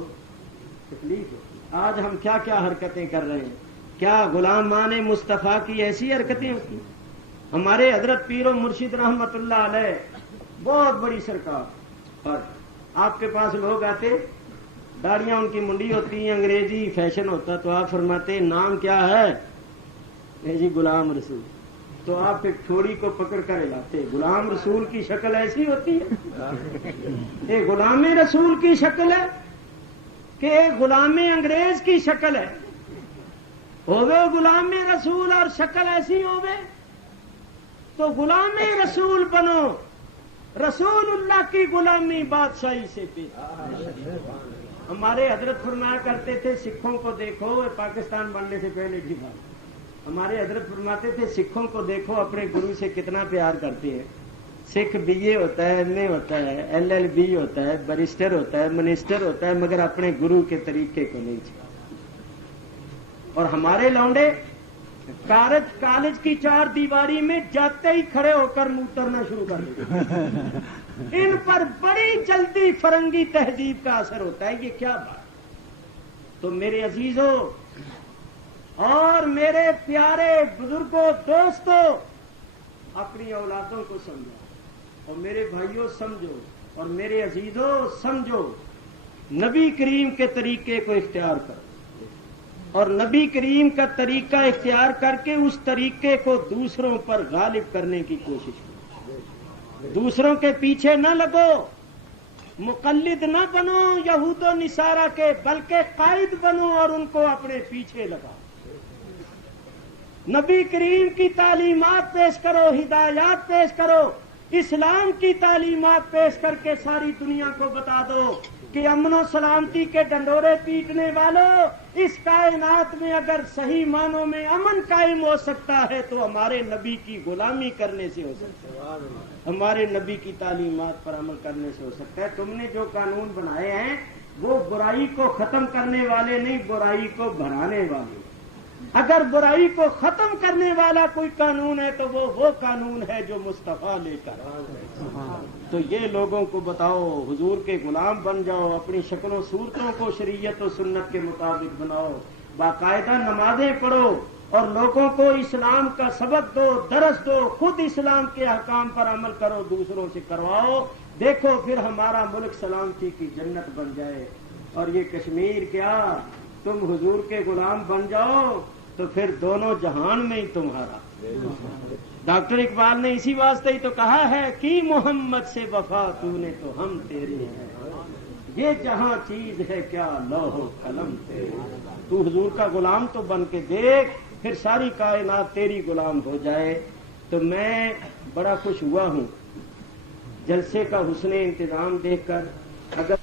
تکلیف ہوتی۔ آج ہم کیا کیا حرکتیں کر رہے ہیں، کیا غلامان مصطفیٰ کی ایسی حرکتیں ہوتی؟ ہمارے حضرت پیر و مرشد رحمت اللہ علیہ بہت بڑی سرکار، اور آپ کے پاس لوگ آتے، داڑیاں ان کی منڈی ہوتی ہیں، انگریزی فیشن ہوتا، تو آپ فرماتے نام کیا ہے؟ جی غلام رسول. تو آپ ایک تھوڑی کو پکڑ کر ہلاتے. غلام رسول کی شکل ایسی ہوتی ہے؟ ایک غلام رسول کی شکل ہے کہ ایک غلام انگریز کی شکل ہے؟ ہوگے غلام رسول اور شکل ایسی ہوگے تو غلام رسول بنو، رسول اللہ کی غلامی بادشاہی سے پیش. ہمارے حضرت فرمایا کرتے تھے سکھوں کو دیکھو، پاکستان بننے سے پہلے کی بات، ہمارے حضرت فرماتے تھے سکھوں کو دیکھو اپنے گرو سے کتنا پیار کرتے ہیں. سکھ بی اے ہوتا ہے، ایم اے ہوتا ہے، LLB ہوتا ہے، بیرسٹر ہوتا ہے، منسٹر ہوتا ہے، مگر اپنے گرو کے طریقے کو نہیں چھوڑتا. اور ہمارے لونڈے کالج کی 4 دیواری میں جاتے ہی کھڑے ہو کر موترنا شروع کر دیتے. ان پر بڑی جلدی فرنگی تہذیب کا اثر ہوتا ہے. یہ کیا بات؟ تو میرے عزیزوں اور میرے پیارے بزرگوں، دوستوں، اپنی اولادوں کو سمجھو، اور میرے بھائیوں سمجھو، اور میرے عزیزوں سمجھو، نبی کریم کے طریقے کو اختیار کرو، اور نبی کریم کا طریقہ اختیار کر کے اس طریقے کو دوسروں پر غالب کرنے کی کوشش کرو. دوسروں کے پیچھے نہ لگو، مقلد نہ بنو یہود و نصارہ کے، بلکہ قائد بنو اور ان کو اپنے پیچھے لگاؤ. نبی کریم کی تعلیمات پیش کرو، ہدایات پیش کرو، اسلام کی تعلیمات پیش کر کے ساری دنیا کو بتا دو کہ امن و سلامتی کے ڈنڈورے پیٹنے والوں، اس کائنات میں اگر صحیح معنوں میں امن قائم ہو سکتا ہے تو ہمارے نبی کی غلامی کرنے سے ہو سکتا ہے، ہمارے نبی کی تعلیمات پر عمل کرنے سے ہو سکتا ہے. تم نے جو قانون بنائے ہیں وہ برائی کو ختم کرنے والے نہیں، برائی کو بڑھانے والے. اگر برائی کو ختم کرنے والا کوئی قانون ہے تو وہ قانون ہے جو مصطفیٰ لے کر. تو یہ لوگوں کو بتاؤ، حضور کے غلام بن جاؤ، اپنی شکلوں صورتوں کو شریعت و سنت کے مطابق بناؤ، باقاعدہ نمازیں پڑھو اور لوگوں کو اسلام کا سبق دو، درس دو، خود اسلام کے احکام پر عمل کرو، دوسروں سے کرواؤ. دیکھو پھر ہمارا ملک سلامتی کی جنت بن جائے. اور یہ کشمیر کیا، تم حضور کے غلام بن جاؤ تو پھر دونوں جہان میں ہی تمہارا. ڈاکٹر اقبال نے اسی واسطے ہی تو کہا ہے کہ محمد سے وفا تو نے تو ہم تیرے ہیں، یہ جہاں چیز ہے کیا لوح و قلم تیرے. تو حضور کا غلام تو بن کے دیکھ، پھر ساری کائنات تیری غلام ہو جائے. تو میں بڑا خوش ہوا ہوں جلسے کا حسن انتظام دیکھ کر. اگر